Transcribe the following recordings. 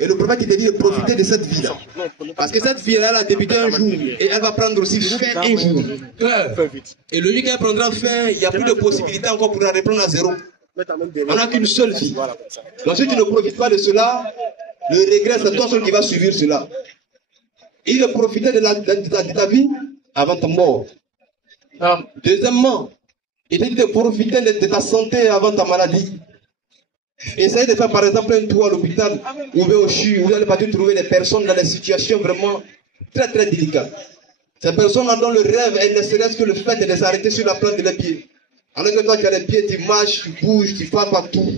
Et le prophète il te dit de profiter de cette vie-là. Parce que cette vie-là, elle a débuté un jour. Et elle va prendre aussi fin un jour. Et le jour qu'elle prendra fin, il n'y a plus de possibilité encore pour la reprendre à zéro. On n'a qu'une seule vie. Donc si tu ne profites pas de cela, le regret, c'est toi seul qui va suivre cela. Il a profité de ta vie avant ta mort. Deuxièmement, il te dit de profiter de ta santé avant ta maladie. Essayez de faire par exemple un tour à l'hôpital, ou au CHU, où vous allez partir trouver des personnes dans des situations vraiment très très délicates. Ces personnes dont le rêve, elles ne serait-ce que le fait de les arrêter sur la plante de leurs pieds. Alors que toi tu as les pieds, tu marches, tu bouges, tu pars partout.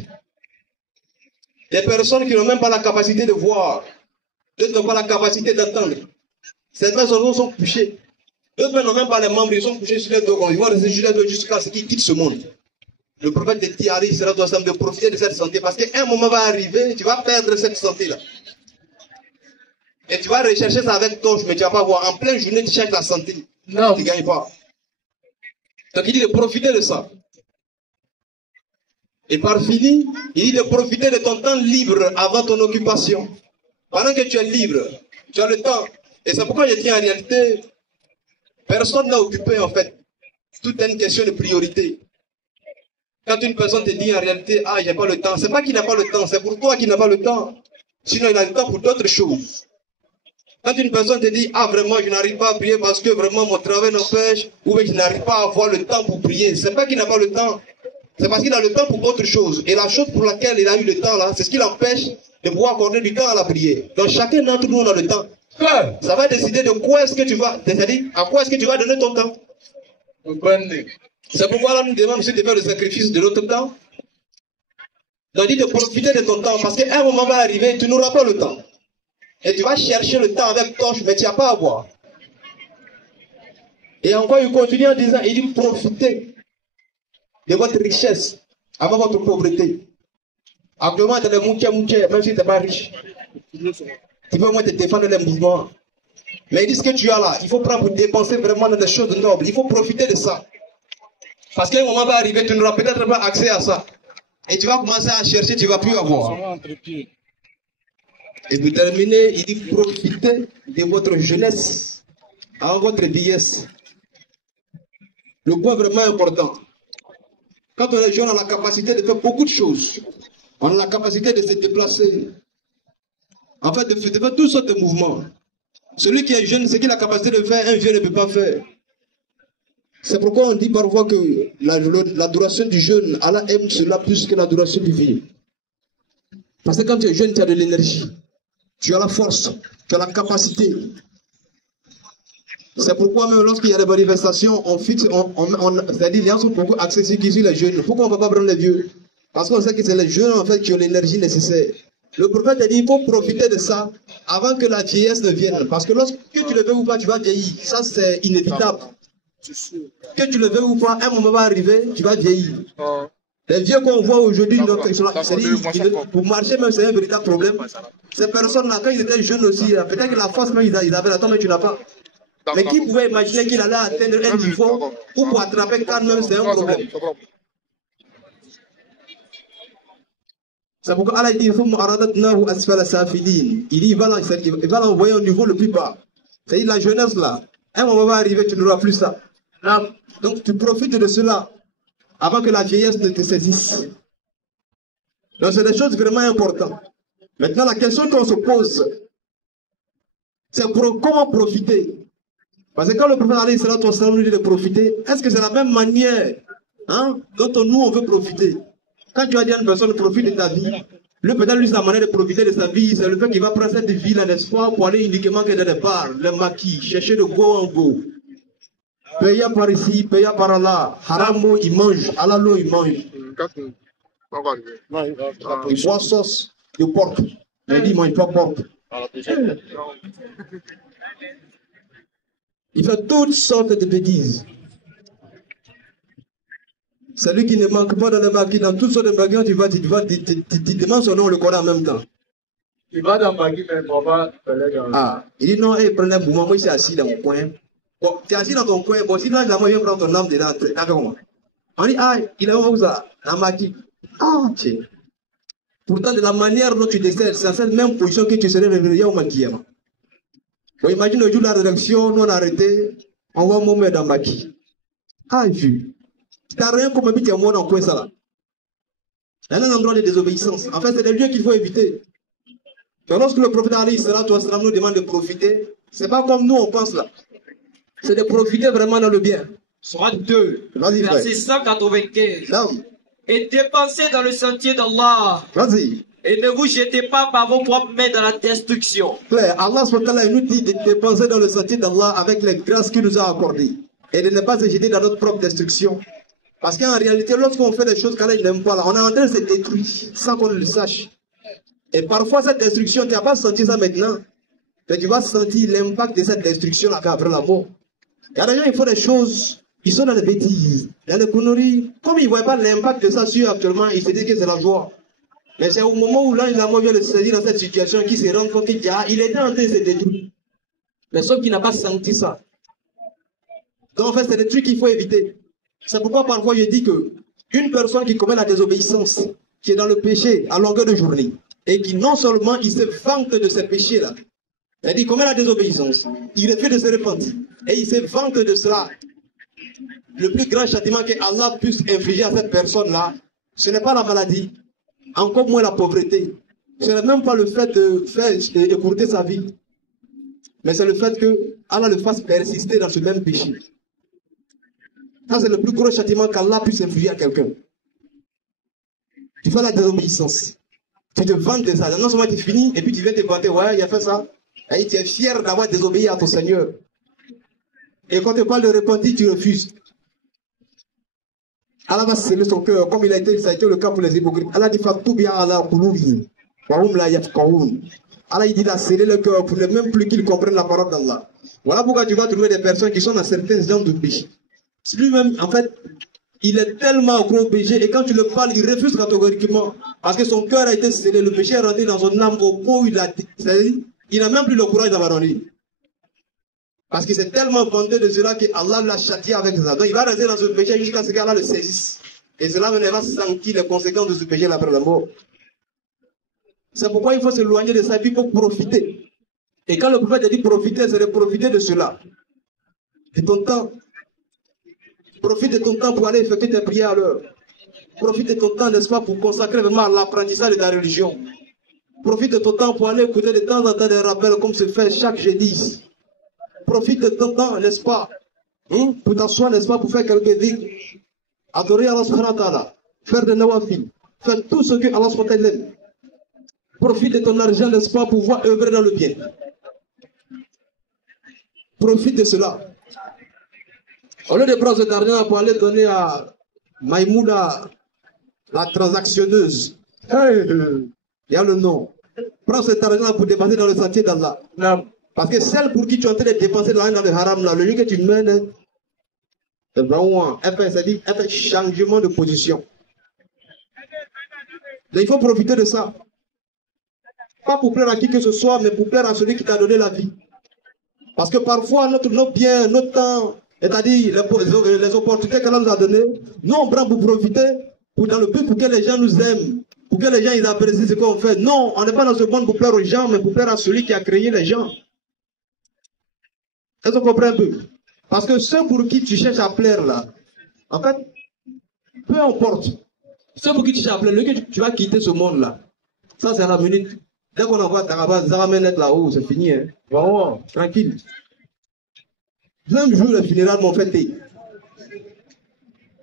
Des personnes qui n'ont même pas la capacité de voir, d'autres n'ont pas la capacité d'entendre. Ces personnes sont couchées. D'autres n'ont même pas les membres, ils sont couchés sur les dos. Ils vont rester sur les dos jusqu'à ce qu'ils quittent ce monde. Le prophète de Tiari sera toi de profiter de cette santé parce qu'un moment va arriver, tu vas perdre cette santé-là. Et tu vas rechercher ça avec torche, mais tu ne vas pas voir. En pleine journée, tu cherches la santé. Non. Tu ne gagnes pas. Donc il dit de profiter de ça. Et par fini, il dit de profiter de ton temps libre avant ton occupation. Pendant que tu es libre, tu as le temps. Et c'est pourquoi je dis en réalité, personne n'a occupé en fait. Tout est une question de priorité. Quand une personne te dit en réalité, ah, j'ai pas le temps, c'est pas qu'il n'a pas le temps, c'est pour toi qu'il n'a pas le temps. Sinon, il a le temps pour d'autres choses. Quand une personne te dit, ah, vraiment, je n'arrive pas à prier parce que vraiment mon travail n'empêche, ou bien je n'arrive pas à avoir le temps pour prier, c'est pas qu'il n'a pas le temps, c'est parce qu'il a le temps pour autre chose. Et la chose pour laquelle il a eu le temps là, c'est ce qui l'empêche de pouvoir accorder du temps à la prière. Donc chacun d'entre nous, on a le temps. Ça va décider de quoi est-ce que tu vas, c'est-à-dire, à quoi est-ce que tu vas donner ton temps. C'est pourquoi là, nous demandons aussi de faire le sacrifice de notre temps. Donc, dit de profiter de ton temps, parce qu'un moment va arriver, tu n'auras pas le temps. Et tu vas chercher le temps avec torche, mais tu n'as pas à voir. Et encore, il continue en disant, il dit profitez de votre richesse avant votre pauvreté. Actuellement, tu as des mouchés, même si tu n'es pas riche. Tu peux au moins te défendre des mouvements. Mais il dit ce que tu as là, il faut prendre pour dépenser vraiment dans des choses nobles. Il faut profiter de ça. Parce qu'un moment va arriver, tu n'auras peut-être pas accès à ça. Et tu vas commencer à chercher, tu ne vas plus avoir. Et pour terminer, il dit profitez de votre jeunesse avant votre vieillesse. Le point vraiment important. Quand on est jeune, on a la capacité de faire beaucoup de choses. On a la capacité de se déplacer. En fait, de faire toutes sortes de mouvements. Celui qui est jeune, ce qu'il a la capacité de faire, un vieux ne peut pas faire. C'est pourquoi on dit parfois que l'adoration du jeune, Allah aime cela plus que l'adoration du vieux. Parce que quand tu es jeune, tu as de l'énergie. Tu as la force, tu as la capacité. C'est pourquoi même lorsqu'il y a des manifestations, on fixe, c'est-à-dire les gens sont beaucoup axés sur les jeunes. Pourquoi on ne peut pas prendre les vieux? Parce qu'on sait que c'est les jeunes en fait qui ont l'énergie nécessaire. Le prophète a dit, il faut profiter de ça avant que la vieillesse ne vienne. Parce que lorsque tu le veux ou pas, tu vas vieillir. Ça c'est inévitable. Que tu le veux ou pas, un moment va arriver, tu vas vieillir. Les vieux qu'on voit aujourd'hui, pour marcher même, c'est un véritable problème. Ces personnes-là, quand ils étaient jeunes aussi, peut-être que la force, même, ils avaient la temps, mais tu n'as pas. Mais qui pouvait imaginer qu'il allait atteindre un niveau ou pour attraper quand même, c'est un problème. C'est pourquoi Allah dit, il dit, il va l'envoyer au niveau le plus bas. C'est-à-dire la jeunesse là. Un moment va arriver, tu n'auras plus ça. Donc tu profites de cela avant que la vieillesse ne te saisisse. Donc c'est des choses vraiment importantes. Maintenant la question qu'on se pose, c'est pour comment profiter. Parce que quand le prophète alayhi salatu wa sallam nous dit de profiter, est-ce que c'est la même manière dont nous on veut profiter? Quand tu as dit à une personne profite de ta vie, le peut-être lui sa manière de profiter de sa vie, c'est le fait qu'il va prendre cette vie-là, n'est-ce pas, pour aller uniquement que dans les bars, les maquis, chercher de go en go. Payer par ici, payer par là. Haramo, il mange. Alalo, il mange. Il boit sauce de porc. Mais il dit, il ne mange pas porc. Il fait toutes sortes de bêtises. Celui qui ne manque pas dans les maquis, dans toutes sortes de maquis, tu demandes son nom, on le connaît en même temps. Tu vas dans le maquis, mais on va. Ah, il dit non, prenez un mouvement, moi je suis assis dans mon coin. Bon, tu es assis dans ton coin, bon, si là, moi je viens prendre ton âme dedans, avec moi. On dit, ah, il est où ça? Dans le maquis. Ah, tiens. Pourtant, de la manière dont tu décèdes, c'est à cette même position que tu serais réveillé au Makiyama. Bon, imagine le jour de la rédaction, nous on a arrêté, on voit Mohamed dans Maki. Ah, vu. Tu n'as rien comme habiter à moi dans quoi ça là. Il y a un endroit de désobéissance. En fait, c'est des lieux qu'il faut éviter. Et lorsque le prophète Ali nous demande de profiter, c'est pas comme nous on pense là. C'est de profiter vraiment dans le bien. Surat 2, verset 195. Non. Et dépensez dans le sentier d'Allah. Vas-y. Et ne vous jetez pas par vos propres mains dans la destruction. Claire, Allah nous dit de dépenser dans le sentier d'Allah avec les grâces qu'il nous a accordées. Et de ne pas se jeter dans notre propre destruction. Parce qu'en réalité, lorsqu'on fait des choses qu'Allah n'aime pas, là, on est en train de se détruire sans qu'on le sache. Et parfois, cette destruction, tu n'as pas senti ça maintenant. Mais tu vas sentir l'impact de cette destruction après la mort. Car les gens, ils font des choses, ils sont dans les bêtises, dans les conneries. Comme ils ne voient pas l'impact de ça sur actuellement, ils se disent que c'est la joie. Mais c'est au moment où là, il a vient de se saisir dans cette situation qu'il se rend compte qu'il était en train de se détruire. Mais sauf qu'il n'a pas senti ça. Donc en fait, c'est des trucs qu'il faut éviter. C'est pourquoi parfois je dis que une personne qui commet la désobéissance, qui est dans le péché à longueur de journée, et qui non seulement il se vante de ces péchés-là, c'est-à-dire qu'il commet la désobéissance, il refuse de se repentir, et il se vante de cela. Le plus grand châtiment que Allah puisse infliger à cette personne-là, ce n'est pas la maladie, encore moins la pauvreté. Ce n'est même pas le fait de faire écourter sa vie, mais c'est le fait que Allah le fasse persister dans ce même péché. Ça, c'est le plus gros châtiment qu'Allah puisse infliger à quelqu'un. Tu fais la désobéissance. Tu te vantes de ça. Non seulement tu finis, et puis tu viens te vanter, ouais, il a fait ça. Et tu es fier d'avoir désobéi à ton Seigneur. Et quand tu parles de repentir, tu refuses. Allah va sceller son cœur, comme ça a été le cas pour les hypocrites. Allah dit, Allah il dit, il a scellé le cœur pour ne même plus qu'ils comprennent la parole d'Allah. Voilà pourquoi tu vas trouver des personnes qui sont dans certains genres de péché. Lui-même, en fait, il est tellement gros péché, et quand tu le parles, il refuse catégoriquement. Parce que son cœur a été scellé, le péché est rentré dans son âme au point où il n'a même plus le courage d'abandonner. Parce qu'il s'est tellement vanté de cela que Allah l'a châtié avec ça. Donc il va rester dans ce péché jusqu'à ce qu'Allah le saisisse. Et cela va sentir les conséquences de ce péché après la mort. C'est pourquoi il faut s'éloigner de ça, et puis il faut profiter. Et quand le prophète a dit profiter, c'est de profiter de cela. De ton temps. Profite de ton temps pour aller effectuer tes prières à l'heure. Profite de ton temps, n'est-ce pas, pour consacrer vraiment à l'apprentissage de ta religion. Profite de ton temps pour aller écouter de temps en temps des rappels comme se fait chaque jeudi. Profite de ton temps, n'est-ce pas, pour t'asseoir, n'est-ce pas, pour faire quelques dhikr. Adorer Allah subhanahu wa ta'ala. Faire des nawafil. Faire tout ce que Allah subhanahu wa ta'ala aime. Profite de ton argent, n'est-ce pas, pour pouvoir œuvrer dans le bien. Profite de cela. Au lieu de prendre cet argent pour aller donner à Maïmouna, la transactionneuse, il y a le nom. Prends cet argent pour dépenser dans le sentier d'Allah. Parce que celle pour qui tu es en train de dépenser dans le haram, là, le lieu que tu mènes, c'est vraiment un changement de position. Donc il faut profiter de ça. Pas pour plaire à qui que ce soit, mais pour plaire à celui qui t'a donné la vie. Parce que parfois, nos biens, notre temps, c'est-à-dire les opportunités qu'Allah nous a données, nous on prend pour profiter, dans le but pour que les gens nous aiment, pour que les gens ils apprécient ce qu'on fait. Non, on n'est pas dans ce monde pour plaire aux gens, mais pour plaire à celui qui a créé les gens. Est-ce qu'on comprend un peu? Parce que ceux pour qui tu cherches à plaire là, en fait, peu importe, ceux pour qui tu cherches à plaire, le que tu vas quitter ce monde là, ça c'est à la minute. Dès qu'on envoie Taraba, Zaramenet là-haut, c'est fini. Hein. Vraiment, tranquille. Même jour, le funérailles m'ont fêté.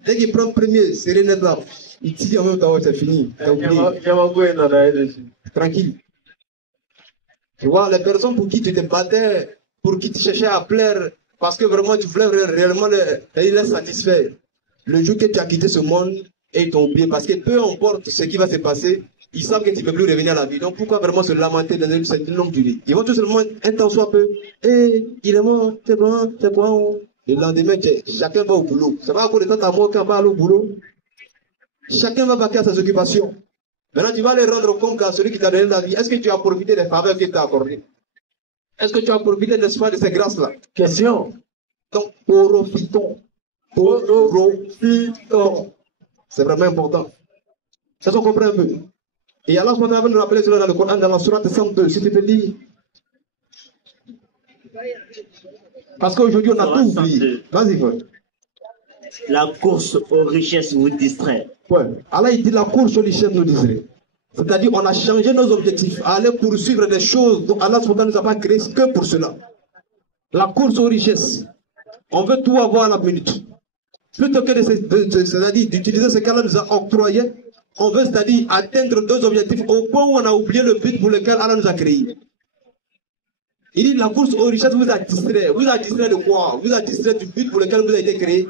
Dès qu'il prend le premier, c'est les nets là. Il tire en même temps, c'est fini. Tranquille. Tu vois, les personnes pour qui tu te battais, pour qui tu cherchais à plaire, parce que vraiment tu voulais réellement les satisfaire. Le jour que tu as quitté ce monde, et ils t'ont oublié, parce que peu importe ce qui va se passer, ils savent que tu ne peux plus revenir à la vie. Donc pourquoi vraiment se lamenter dans cette longue durée? Ils vont tout seulement un temps soit peu. Il est mort, c'est bon, c'est bon. Le lendemain, chacun va au boulot. Ça va encore le temps à moi quand on va aller au boulot. Chacun va vaquer à ses occupations. Maintenant, tu vas les rendre compte à celui qui t'a donné la vie. Est-ce que tu as profité des faveurs qu'il t'a accordées? Est-ce que tu as profité, n'est-ce pas, de ces grâces-là? Question. Donc, profitons. Profitons. C'est vraiment important. Ça se comprend un peu. Et Allah va nous rappeler cela dans le Coran, dans la sourate 102, si tu peux lire. Parce qu'aujourd'hui, on a tout oublié. Vas-y, frère. La course aux richesses vous distrait. Ouais. Allah, il dit la course aux richesses nous distrait. C'est-à-dire, on a changé nos objectifs à aller poursuivre des choses dont Allah ne nous a pas créé que pour cela. La course aux richesses. On veut tout avoir à la minute. Plutôt que d'utiliser ce qu'Allah nous a octroyé, on veut, c'est-à-dire, atteindre deux objectifs au point où on a oublié le but pour lequel Allah nous a créé. Il dit la course aux richesses vous a distrait. Vous a distrait de quoi? Vous a distrait du but pour lequel vous avez été créé.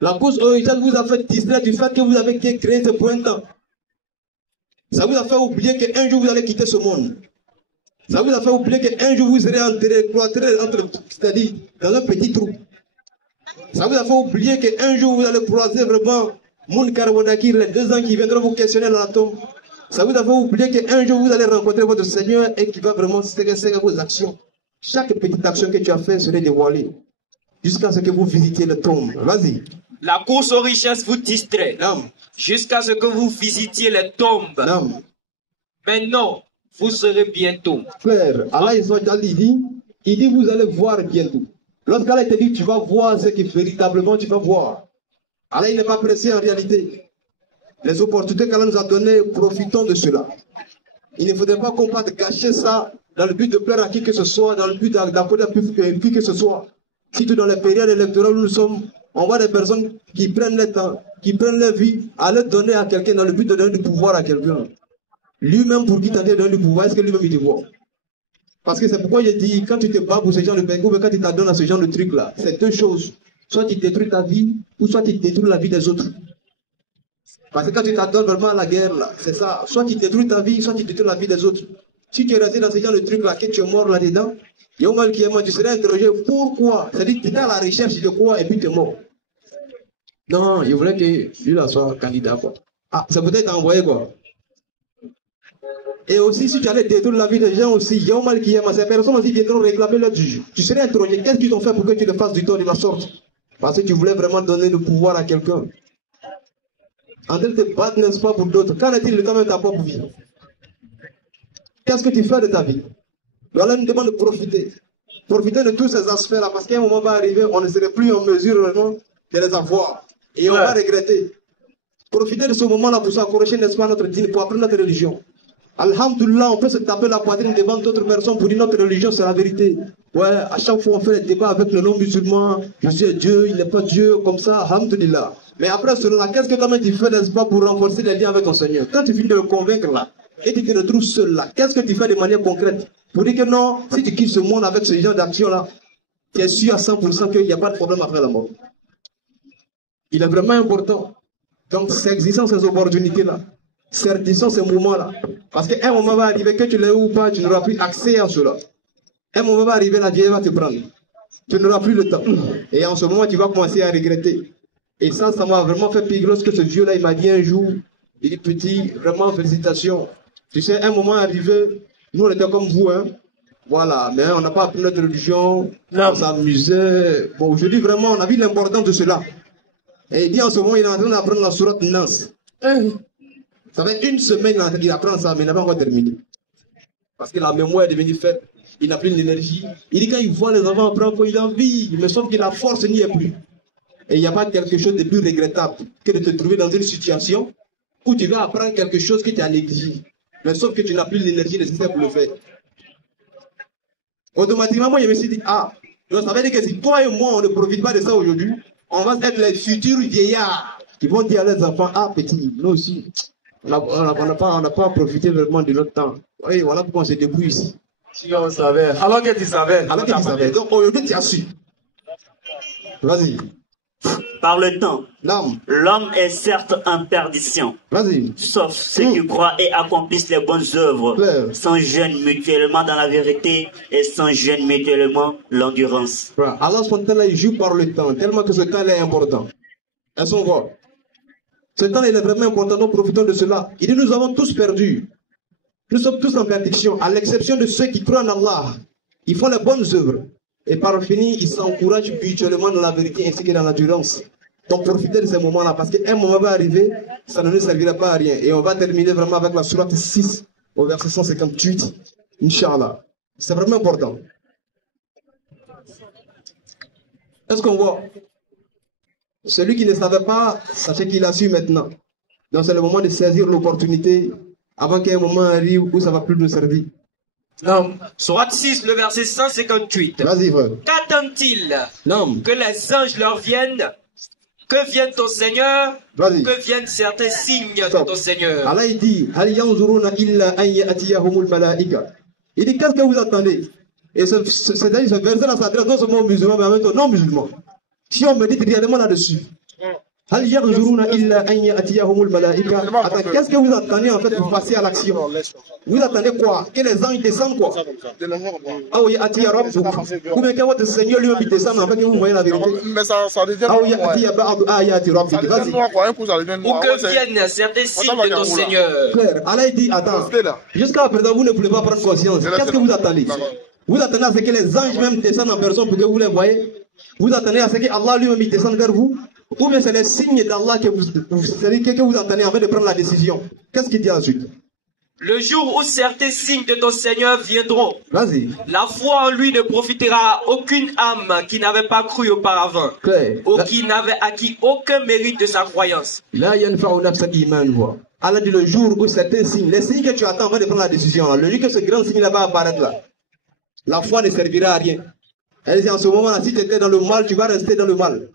La course aux richesses vous a fait distraire du fait que vous avez été créé ce point de temps. Ça vous a fait oublier qu'un jour vous allez quitter ce monde. Ça vous a fait oublier qu'un jour vous serez enterré, c'est-à-dire dans un petit trou. Ça vous a fait oublier qu'un jour vous allez croiser vraiment Moun Karwadakir, les 2 ans qui viendront vous questionner dans la tombe. Ça vous a fait oublier qu'un jour vous allez rencontrer votre Seigneur et qui va vraiment s'intéresser à vos actions. Chaque petite action que tu as faite serait dévoilée jusqu'à ce que vous visitiez la tombe. Vas-y. La course aux richesses vous distrait. Jusqu'à ce que vous visitiez les tombes. Mais non, vous serez bientôt. Frère, Allah il dit vous allez voir bientôt. Lorsqu'Allah te dit tu vas voir ce que véritablement tu vas voir. Allah il n'est pas pressé en réalité. Les opportunités qu'Allah nous a données, profitons de cela. Il ne faudrait pas qu'on parte gâcher ça dans le but de plaire à qui que ce soit, dans le but d'apporter à qui que ce soit. Surtout dans les périodes électorales où nous sommes, on voit des personnes qui prennent le temps, qui prennent leur vie à le donner à quelqu'un dans le but de donner du pouvoir à quelqu'un. Lui-même, pour qui t'as donné du pouvoir, est-ce que lui-même il te voit? Parce que c'est pourquoi je dis, quand tu te bats pour ce genre de pays, ou quand tu t'adonnes à ce genre de truc-là, c'est deux choses. Soit tu détruis ta vie, ou soit tu détruis la vie des autres. Parce que quand tu t'adonnes vraiment à la guerre, là, c'est ça. Soit tu détruis ta vie, soit tu détruis la vie des autres. Si tu es resté dans ce genre de truc-là, que tu es mort là-dedans, il y a un mal qui est mort, tu serais interrogé pourquoi. C'est-à-dire que tu es à la recherche de quoi et puis tu es mort. Non, il voulait que lui là soit candidat, quoi. Ah, ça peut être envoyé, quoi. Et aussi, si tu allais détruire la vie des gens aussi, il y a un mal qui est mort. Ces personnes aussi viendront réclamer leur juge. Tu serais interrogé, qu'est-ce qu'ils t'ont fait pour que tu le fasses du tort de la sorte? Parce que tu voulais vraiment donner le pouvoir à quelqu'un. En train de te battre, n'est-ce pas, pour d'autres. Qu'en est-il de toi-même ta propre vie? Qu'est-ce que tu fais de ta vie? Allah nous demande de profiter. Profiter de tous ces aspects-là, parce qu'à un moment va arriver, on ne serait plus en mesure vraiment de les avoir. Et on va regretter. Profiter de ce moment-là pour s'encourager, n'est-ce pas, notre dîne, pour apprendre notre religion. Alhamdulillah, on peut se taper la poitrine devant d'autres personnes pour dire notre religion, c'est la vérité. Ouais, à chaque fois on fait des débats avec le non-musulman, je suis Dieu, il n'est pas Dieu, comme ça, alhamdulillah. Mais après cela, qu'est-ce que toi-même tu fais, n'est-ce pas, pour renforcer les liens avec ton Seigneur? Quand tu finis de le convaincre là, et tu te retrouves seul là, qu'est-ce que tu fais de manière concrète? Pour dire que non, si tu quittes ce monde avec ce genre d'action là, tu es sûr à 100% qu'il n'y a pas de problème après la mort. Il est vraiment important. Donc, c'est existant ces opportunités-là. Saisissons ces moments-là. Parce qu'un moment va arriver, que tu l'aies ou pas, tu n'auras plus accès à cela. Un moment va arriver, la Dieu va te prendre. Tu n'auras plus le temps. Et en ce moment, tu vas commencer à regretter. Et ça m'a vraiment fait pire lorsque ce vieux-là, il m'a dit un jour, il dit petit, vraiment félicitations. Tu sais, un moment arrivé, nous on était comme vous, hein. Voilà, mais on n'a pas appris notre religion, on s'amusait. Bon, aujourd'hui, vraiment, on a vu l'importance de cela. Et il dit en ce moment, il est en train d'apprendre la sourate Nas. Ça fait une semaine qu'il apprend ça, mais il n'a pas encore terminé. Parce que la mémoire est devenue faible, il n'a plus l'énergie. Il dit quand il voit les enfants apprendre, il a envie, mais sauf que la force n'y est plus. Et il n'y a pas quelque chose de plus regrettable que de te trouver dans une situation où tu vas apprendre quelque chose que tu as négligé. Mais sauf que tu n'as plus l'énergie nécessaire pour le faire. Automatiquement, moi, je me suis dit, ah, donc ça veut dire que si toi et moi, on ne profite pas de ça aujourd'hui, on va être les futurs vieillards qui vont dire à leurs enfants, ah, petit, nous aussi, on n'a pas profité vraiment de notre temps. Oui, voilà pourquoi on se débrouille ici. Si on savait. Alors que tu savais. Alors que tu savais. Donc aujourd'hui, tu as su. Vas-y. Par le temps, L'homme est certes en perdition. Vas-y. Sauf ceux qui croient et accomplissent les bonnes œuvres, s'enjeûnent mutuellement dans la vérité et s'enjeûnent mutuellement l'endurance. Allah il joue par le temps, tellement que ce temps est important. Elles sont quoi? Ce temps il est vraiment important, nous profitons de cela. Il dit nous avons tous perdu. Nous sommes tous en perdition, à l'exception de ceux qui croient en Allah. Ils font les bonnes œuvres. Et par fini, ils s'encouragent mutuellement dans la vérité ainsi que dans l'endurance. Donc profitez de ces moments-là, parce qu'un moment va arriver, ça ne nous servira pas à rien. Et on va terminer vraiment avec la sourate 6, au verset 158, Inch'Allah. C'est vraiment important. Est-ce qu'on voit? Celui qui ne savait pas, sachez qu'il a su maintenant. Donc c'est le moment de saisir l'opportunité avant qu'un moment arrive où ça ne va plus nous servir. Non. Sourate 6, le verset 158. Vas-y, frère. Qu'attendent-ils? Non. Que les anges leur viennent? Que vienne ton Seigneur? Vas-y. Que viennent certains signes de ton Seigneur? Allah il dit, Hal yanzuruna illa an ya'tiyahumul malaika. Il dit, qu'est-ce que vous attendez? Et ce verset-là s'adresse non seulement aux musulmans, mais en même temps non musulmans. Si on médite réellement là-dessus. Hal yanzuruna illa an ya'tiyahumul malaika. Attends, qu'est-ce que vous attendez en fait pour passer à l'action? Vous attendez quoi? Que les anges descendent quoi? Ah oui, Atiya Rabb. Ou bien que votre Seigneur lui-même descende afin que vous voyez la vérité. Mais ça devient. Ah oui, Atiya Ba'ad Ayati Rabb. Vas-y. Ou que viennent certains signes de ton Seigneur. Claire, Allah il dit, attends, jusqu'à présent vous ne pouvez pas prendre conscience. Qu'est-ce que vous attendez? Vous attendez à ce que les anges même descendent en personne pour que vous les voyez? Vous attendez à ce que Allah lui-même descende vers vous? Ou bien c'est les signes d'Allah que vous attendez avant de prendre la décision? Qu'est-ce qu'il dit ensuite? Le jour où certains signes de ton Seigneur viendront, vas-y. La foi en lui ne profitera à aucune âme qui n'avait pas cru auparavant, ou qui n'avait acquis aucun mérite de sa croyance. Allah dit le jour où certains signes, les signes que tu attends avant de prendre la décision, le jour que ce grand signe là va apparaître là, la foi ne servira à rien. Elle dit en ce moment-là, si tu étais dans le mal, tu vas rester dans le mal.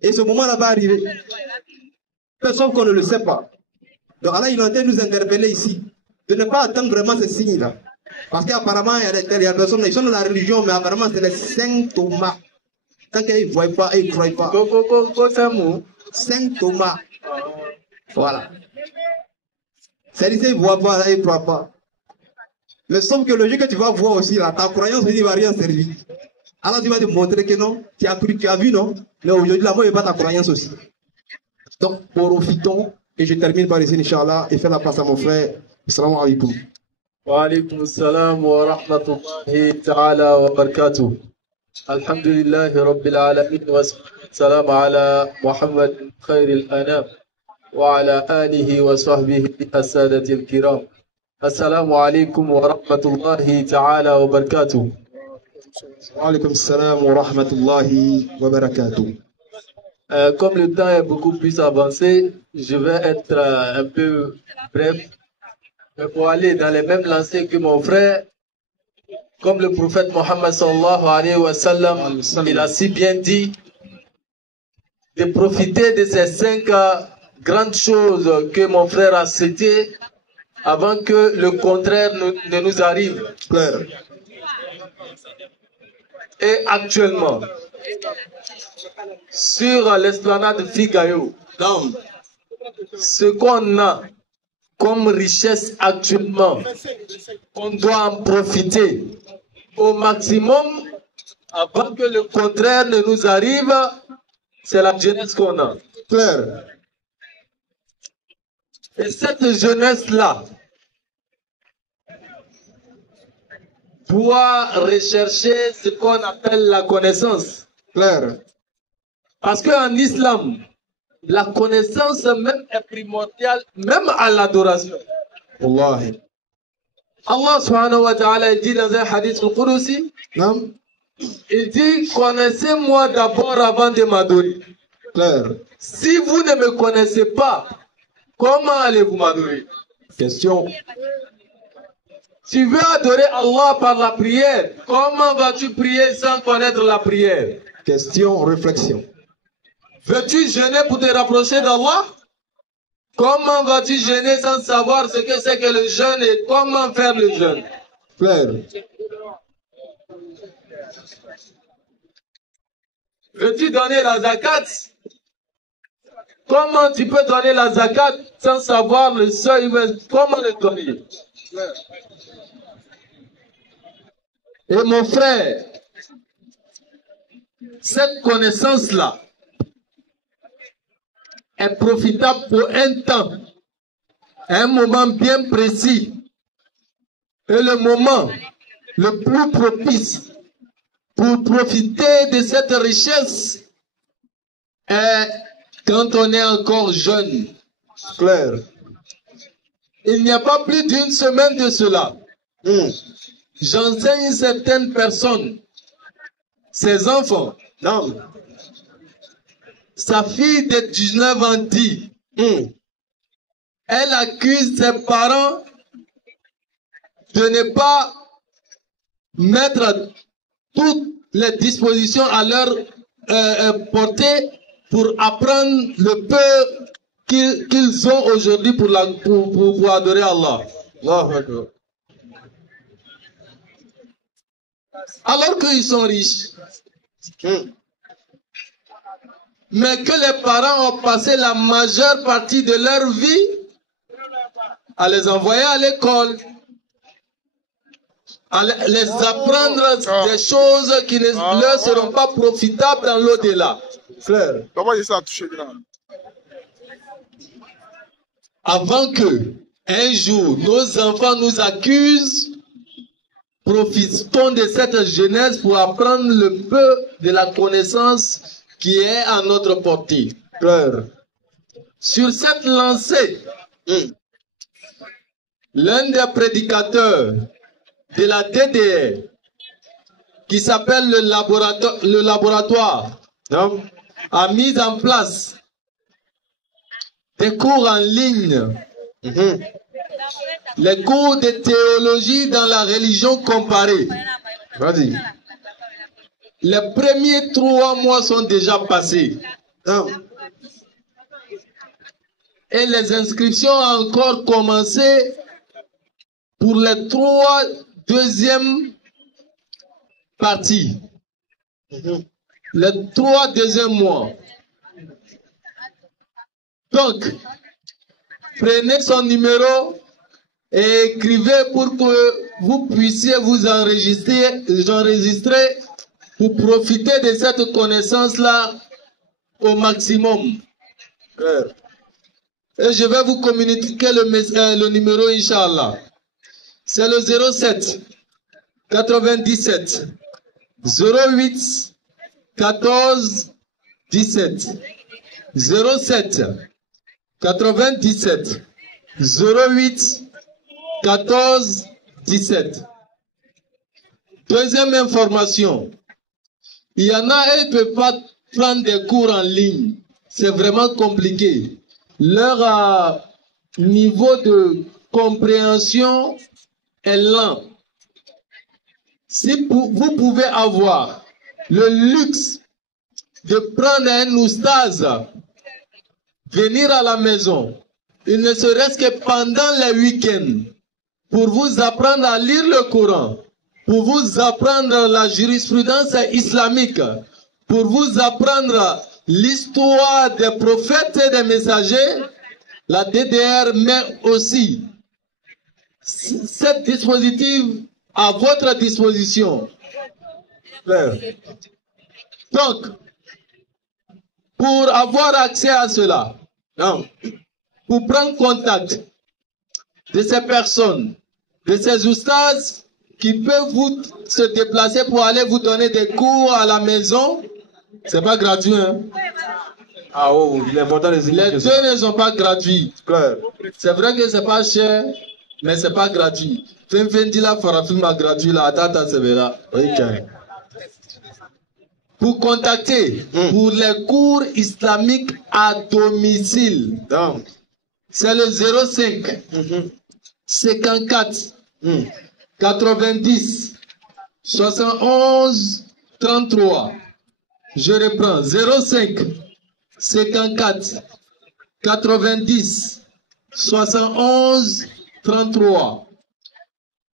Et ce moment-là va arriver. Sauf qu'on ne le sait pas. Donc Allah, il est en train de nous interpeller ici, de ne pas attendre vraiment ces signes-là. Parce qu'apparemment, il y a des personnes, ils sont dans la religion, mais apparemment, c'est les 5 Thomas. Tant qu'ils ne voient pas et ils ne croient pas. 5 Thomas. Voilà. C'est-à-dire, ils ne voient pas et ils ne croient pas. Mais sauf que le jour que tu vas voir aussi, là, ta croyance ne va rien servir. Alors tu vas te montrer que non, tu as cru, tu as vu, non? Mais aujourd'hui, là, moi, il n'y a pas ta croyance aussi. Donc, profitons. Et je termine par ici, Inch'Allah, et faire la place à mon frère. Assalamu alaikum. Wa alaikum assalam wa rahmatullahi ta'ala wa barakatuh. Alhamdulillahi rabbil alamin wa salam ala Muhammad khairil anam wa ala alihi wa sahbihi as-sadatil kiram. Assalamu alaikum wa rahmatullahi ta'ala wa barakatuh. Wa alaikum assalam wa rahmatullahi wa barakatuh. Comme le temps est beaucoup plus avancé, je vais être un peu bref. Mais pour aller dans les mêmes lancées que mon frère, comme le prophète Mohammed sallallahu alayhi wa sallam, il a si bien dit, de profiter de ces 5 grandes choses que mon frère a citées avant que le contraire ne nous arrive. Et actuellement, sur l'esplanade Figayo, ce qu'on a comme richesse actuellement, on doit en profiter au maximum avant que le contraire ne nous arrive, c'est la jeunesse qu'on a. Claire. Et cette jeunesse-là doit rechercher ce qu'on appelle la connaissance. Claire. Parce qu'en islam, la connaissance même est primordiale, même à l'adoration. Wallahi. Allah subhanahu wa ta'ala dit dans un hadith al-Qudusi, il dit, connaissez-moi d'abord avant de m'adorer. Si vous ne me connaissez pas, comment allez-vous m'adorer? Question. Tu veux adorer Allah par la prière, comment vas-tu prier sans connaître la prière? Question, réflexion. Veux-tu jeûner pour te rapprocher d'Allah? Comment vas-tu jeûner sans savoir ce que c'est que le jeûne et comment faire le jeûne? Claire. Veux-tu donner la zakat? Comment tu peux donner la zakat sans savoir le seuil? Comment le donner? Et mon frère, cette connaissance-là est profitable pour un temps, un moment bien précis. Et le moment le plus propice pour profiter de cette richesse, est quand on est encore jeune. Clair. Il n'y a pas plus d'une semaine de cela. J'enseigne certaines personnes, ses enfants. Non. Sa fille de 19 ans dit, elle accuse ses parents de ne pas mettre toutes les dispositions à leur portée pour apprendre le peu qu'ils ont aujourd'hui pour adorer Allah. Alors qu'ils sont riches. Mais que les parents ont passé la majeure partie de leur vie à les envoyer à l'école, à les apprendre des choses qui ne leur seront pas profitables dans l'au-delà. Avant que, un jour, nos enfants nous accusent, profitons de cette jeunesse pour apprendre le peu de la connaissance qui est à notre portée. Sur cette lancée, l'un des prédicateurs de la DDR, qui s'appelle le laboratoire, a mis en place des cours en ligne, les cours de théologie dans la religion comparée. Vas-y. Les premiers 3 mois sont déjà passés. Et les inscriptions ont encore commencé pour les 3 deuxièmes parties. Les 3 deuxièmes mois. Donc, prenez son numéro et écrivez pour que vous puissiez vous enregistrer pour profiter de cette connaissance-là au maximum. Et je vais vous communiquer le numéro, Inch'Allah. C'est le 07 97 08 14 17. 07 97 08 14 17. Deuxième information. Il y en a, ils ne peuvent pas prendre des cours en ligne. C'est vraiment compliqué. Leur niveau de compréhension est lent. Si vous pouvez avoir le luxe de prendre un oustaz, venir à la maison, il ne serait-ce que pendant les week-ends, pour vous apprendre à lire le Coran, pour vous apprendre la jurisprudence islamique, pour vous apprendre l'histoire des prophètes et des messagers, la DDR met aussi ce dispositif à votre disposition. Donc, pour avoir accès à cela, pour prendre contact de ces personnes, de ces oustas qui peuvent vous se déplacer pour aller vous donner des cours à la maison, c'est pas gratuit, hein? Ah oh, l'important les deux ne sont pas gratuits. C'est vrai que c'est pas cher, mais c'est pas gratuit. Gratuit là, pour contacter pour les cours islamiques à domicile, c'est le 05 54 90 71 33. Je reprends 05 54 90 71 33.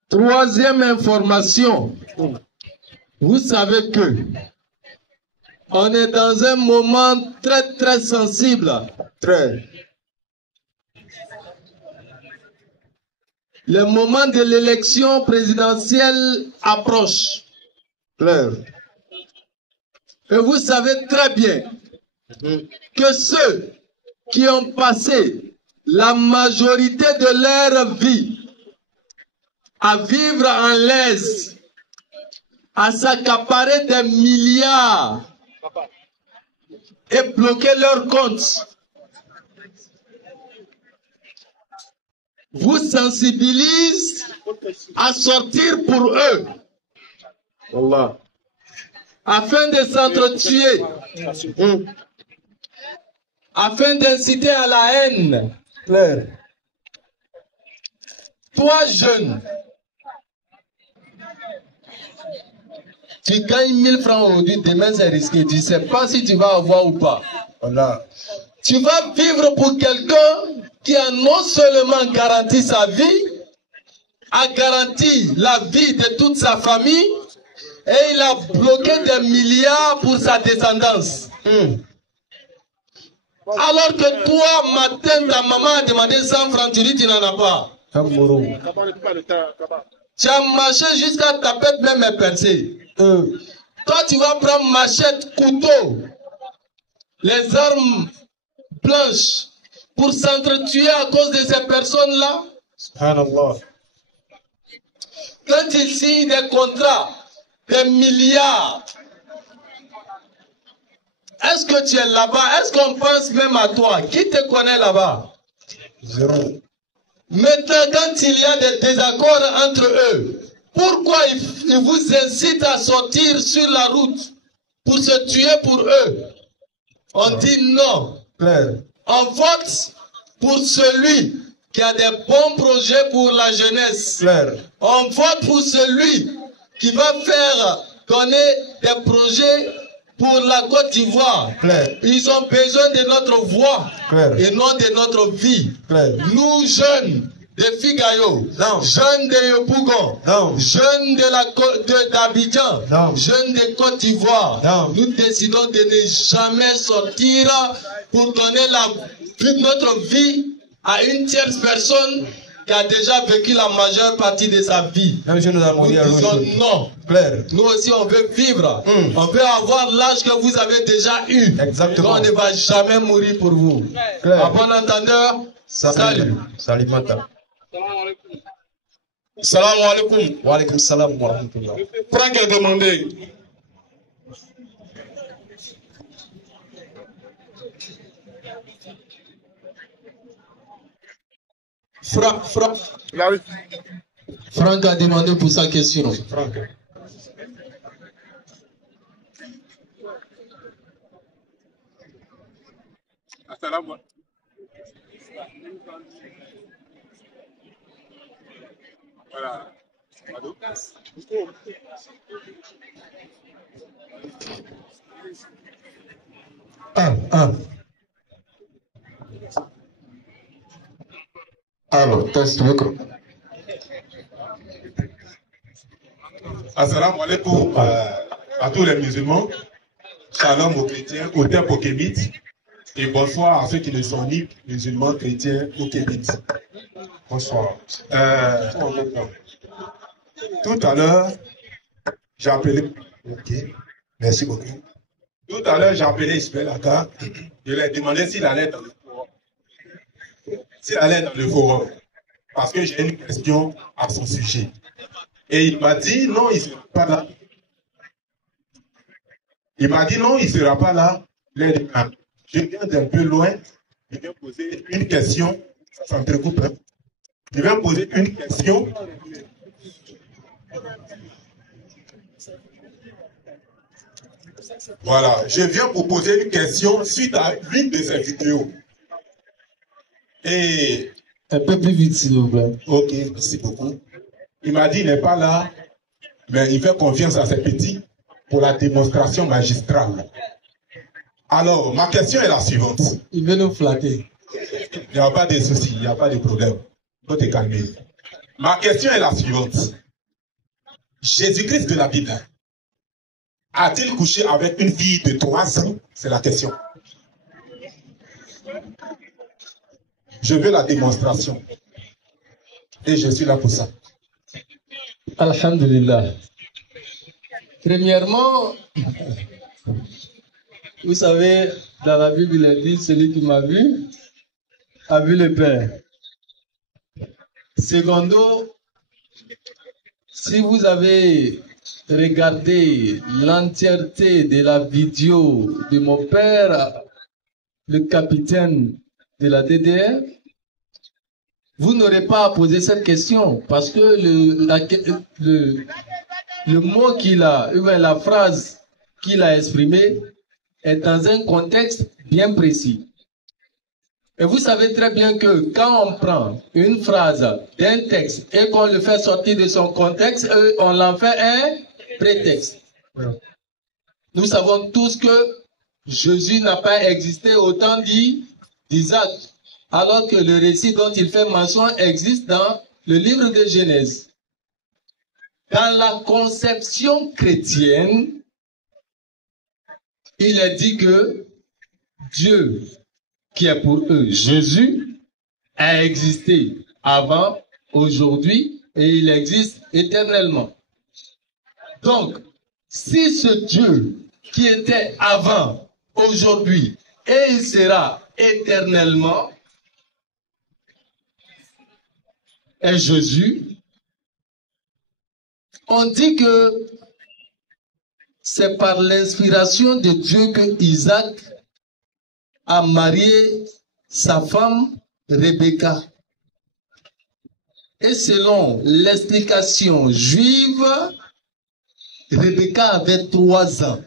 Troisième information, vous savez que on est dans un moment très très sensible. Le moment de l'élection présidentielle approche. Et vous savez très bien que ceux qui ont passé la majorité de leur vie à vivre en l'aise, à s'accaparer des milliards et bloquer leur compte. Vous sensibilise à sortir pour eux. Allah. Afin de s'entretuer. Afin d'inciter à la haine. Claire. Toi, jeune, tu gagnes 1000 francs aujourd'hui, demain c'est risqué. Tu ne sais pas si tu vas avoir ou pas. Allah. Tu vas vivre pour quelqu'un qui a non seulement garanti sa vie, a garanti la vie de toute sa famille, et il a bloqué des milliards pour sa descendance. Alors que toi, matin, ta maman a demandé 100 francs, tu dis tu n'en as pas. Tu as marché jusqu'à ta tête même est percée. Toi, tu vas prendre machette, couteau, les armes blanches pour s'entretuer à cause de ces personnes-là. Subhanallah. Quand tu signes des contrats, des milliards, est-ce que tu es là-bas? Est-ce qu'on pense même à toi? Qui te connaît là-bas? Zéro. Maintenant, quand il y a des désaccords entre eux, pourquoi ils vous incitent à sortir sur la route pour se tuer pour eux? On dit non. Claire. On vote pour celui qui a des bons projets pour la jeunesse. Claire. On vote pour celui qui va faire donner des projets pour la Côte d'Ivoire. Claire. Ils ont besoin de notre voix Claire. et non de notre vie. Claire. Nous, jeunes de Figayo, jeunes de Yopougon, jeunes d'Abidjan, jeunes de Côte d'Ivoire, nous décidons de ne jamais sortir pour donner notre vie à une tierce personne qui a déjà vécu la majeure partie de sa vie. Nous disons non. Claire. Nous aussi, on veut vivre. On veut avoir l'âge que vous avez déjà eu. Exactement. On ne va jamais mourir pour vous. Claire. À bon entendeur, salut. Salut, Mata. Salam alaikum. Wa alaikum salam wa rahmatullah. Franck a demandé. Franck a demandé pour sa question. Franck. Assalamu alaikum. Voilà. Alors, test micro. Assalamu alaikum à tous les musulmans. Shalom aux chrétiens, aux terres aux kémites. Et bonsoir à ceux qui ne sont ni musulmans, chrétiens ou kémites. Bonsoir. Tout à l'heure, j'ai appelé. Ok, merci beaucoup. Tout à l'heure, j'ai appelé Ismaël Aka. Je lui ai demandé s'il allait dans le forum. S'il allait dans le forum. Parce que j'ai une question à son sujet. Et il m'a dit non, il ne sera pas là. Il m'a dit non, il ne sera pas là. Je viens d'un peu loin. Je viens poser une question. Ça s'entrecoupe. Hein? Je viens poser une question. Voilà, je viens pour poser une question suite à l'une de ces vidéos. Et... Un peu plus vite, s'il vous plaît. Ok, merci beaucoup. Il m'a dit il n'est pas là, mais il fait confiance à ses petits pour la démonstration magistrale. Alors, ma question est la suivante. Il veut nous flatter. Il n'y a pas de souci, il n'y a pas de problème. Faut te calmer. Ma question est la suivante. Jésus-Christ de la Bible a-t-il couché avec une fille de 3 ans? C'est la question. Je veux la démonstration. Et je suis là pour ça. Alhamdulillah. Premièrement, vous savez, dans la Bible, il est dit, celui qui m'a vu a vu le Père. Secondo, si vous avez regardé l'entièreté de la vidéo de mon père, le capitaine de la DDR, vous n'aurez pas à poser cette question parce que le mot qu'il a, ou bien la phrase qu'il a exprimée est dans un contexte bien précis. Et vous savez très bien que quand on prend une phrase d'un texte et qu'on le fait sortir de son contexte, on en fait un prétexte. Nous savons tous que Jésus n'a pas existé au temps d'Isaac, alors que le récit dont il fait mention existe dans le livre de Genèse. Dans la conception chrétienne, il est dit que Dieu, qui est pour eux Jésus, a existé avant, aujourd'hui, et il existe éternellement. Donc, si ce Dieu qui était avant, aujourd'hui, et il sera éternellement, est Jésus, on dit que c'est par l'inspiration de Dieu que Isaac a marié sa femme Rebecca. Et selon l'explication juive, Rebecca avait 3 ans.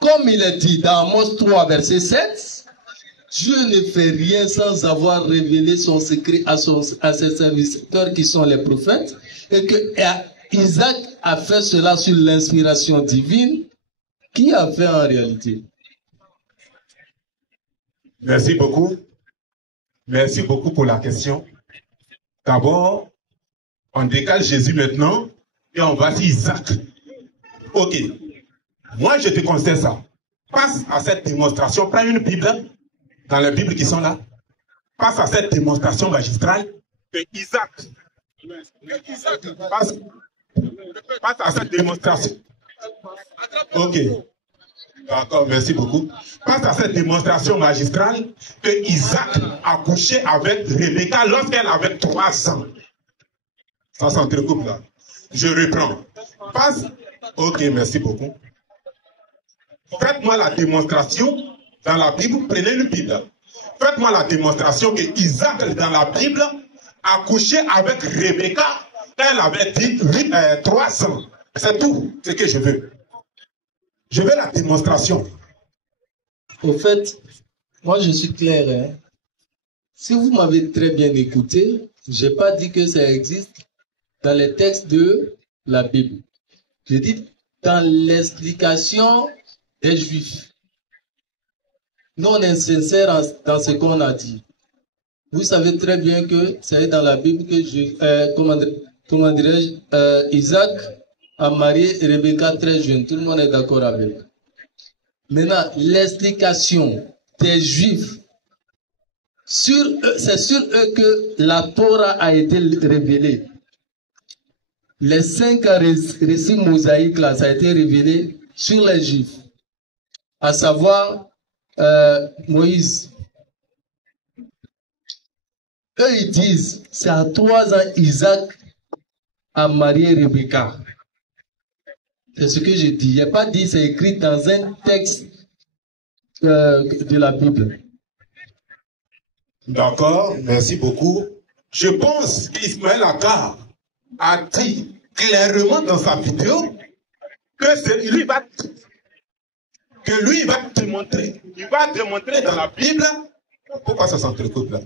Comme il est dit dans Amos 3, verset 7, Dieu ne fait rien sans avoir révélé son secret à ses serviteurs qui sont les prophètes, et que Isaac a fait cela sur l'inspiration divine. Qui a fait en réalité? Merci beaucoup. Merci beaucoup pour la question. D'abord, on décale Jésus maintenant et on va sur Isaac. Ok. Moi, je te conseille ça. Passe à cette démonstration. Prends une Bible, dans les Bibles qui sont là. Passe à cette démonstration magistrale que Isaac. Passe à cette démonstration. Ok. D'accord, merci beaucoup. Passe à cette démonstration magistrale que Isaac a couché avec Rebecca lorsqu'elle avait 3 ans. Ça s'entrecoupe là. Je reprends. Passe. Ok, merci beaucoup. Faites-moi la démonstration dans la Bible. Prenez une Bible. Faites-moi la démonstration que Isaac dans la Bible a couché avec Rebecca quand elle avait dit 3 ans. C'est tout ce que je veux. Je veux la démonstration. Au fait, moi je suis clair. Hein? Si vous m'avez très bien écouté, je n'ai pas dit que ça existe dans les textes de la Bible. Je dis dans l'explication des Juifs. Nous, on est sincère dans ce qu'on a dit. Vous savez très bien que c'est dans la Bible que Isaac a marié Rebecca très jeune. Tout le monde est d'accord avec. Maintenant, l'explication des Juifs, c'est sur eux que la Torah a été révélée. Les 5 récits mosaïques, là, ça a été révélé sur les Juifs. À savoir, Moïse. Eux, ils disent, c'est à 3 ans, Isaac a marié Rebecca. C'est ce que j'ai dit. Il n'y a pas dit, c'est écrit dans un texte de la Bible. D'accord, merci beaucoup. Je pense qu'Ismaël Akar a dit clairement dans sa vidéo que lui va démontrer. Il va démontrer dans la Bible. Pourquoi ça s'entrecoupe là?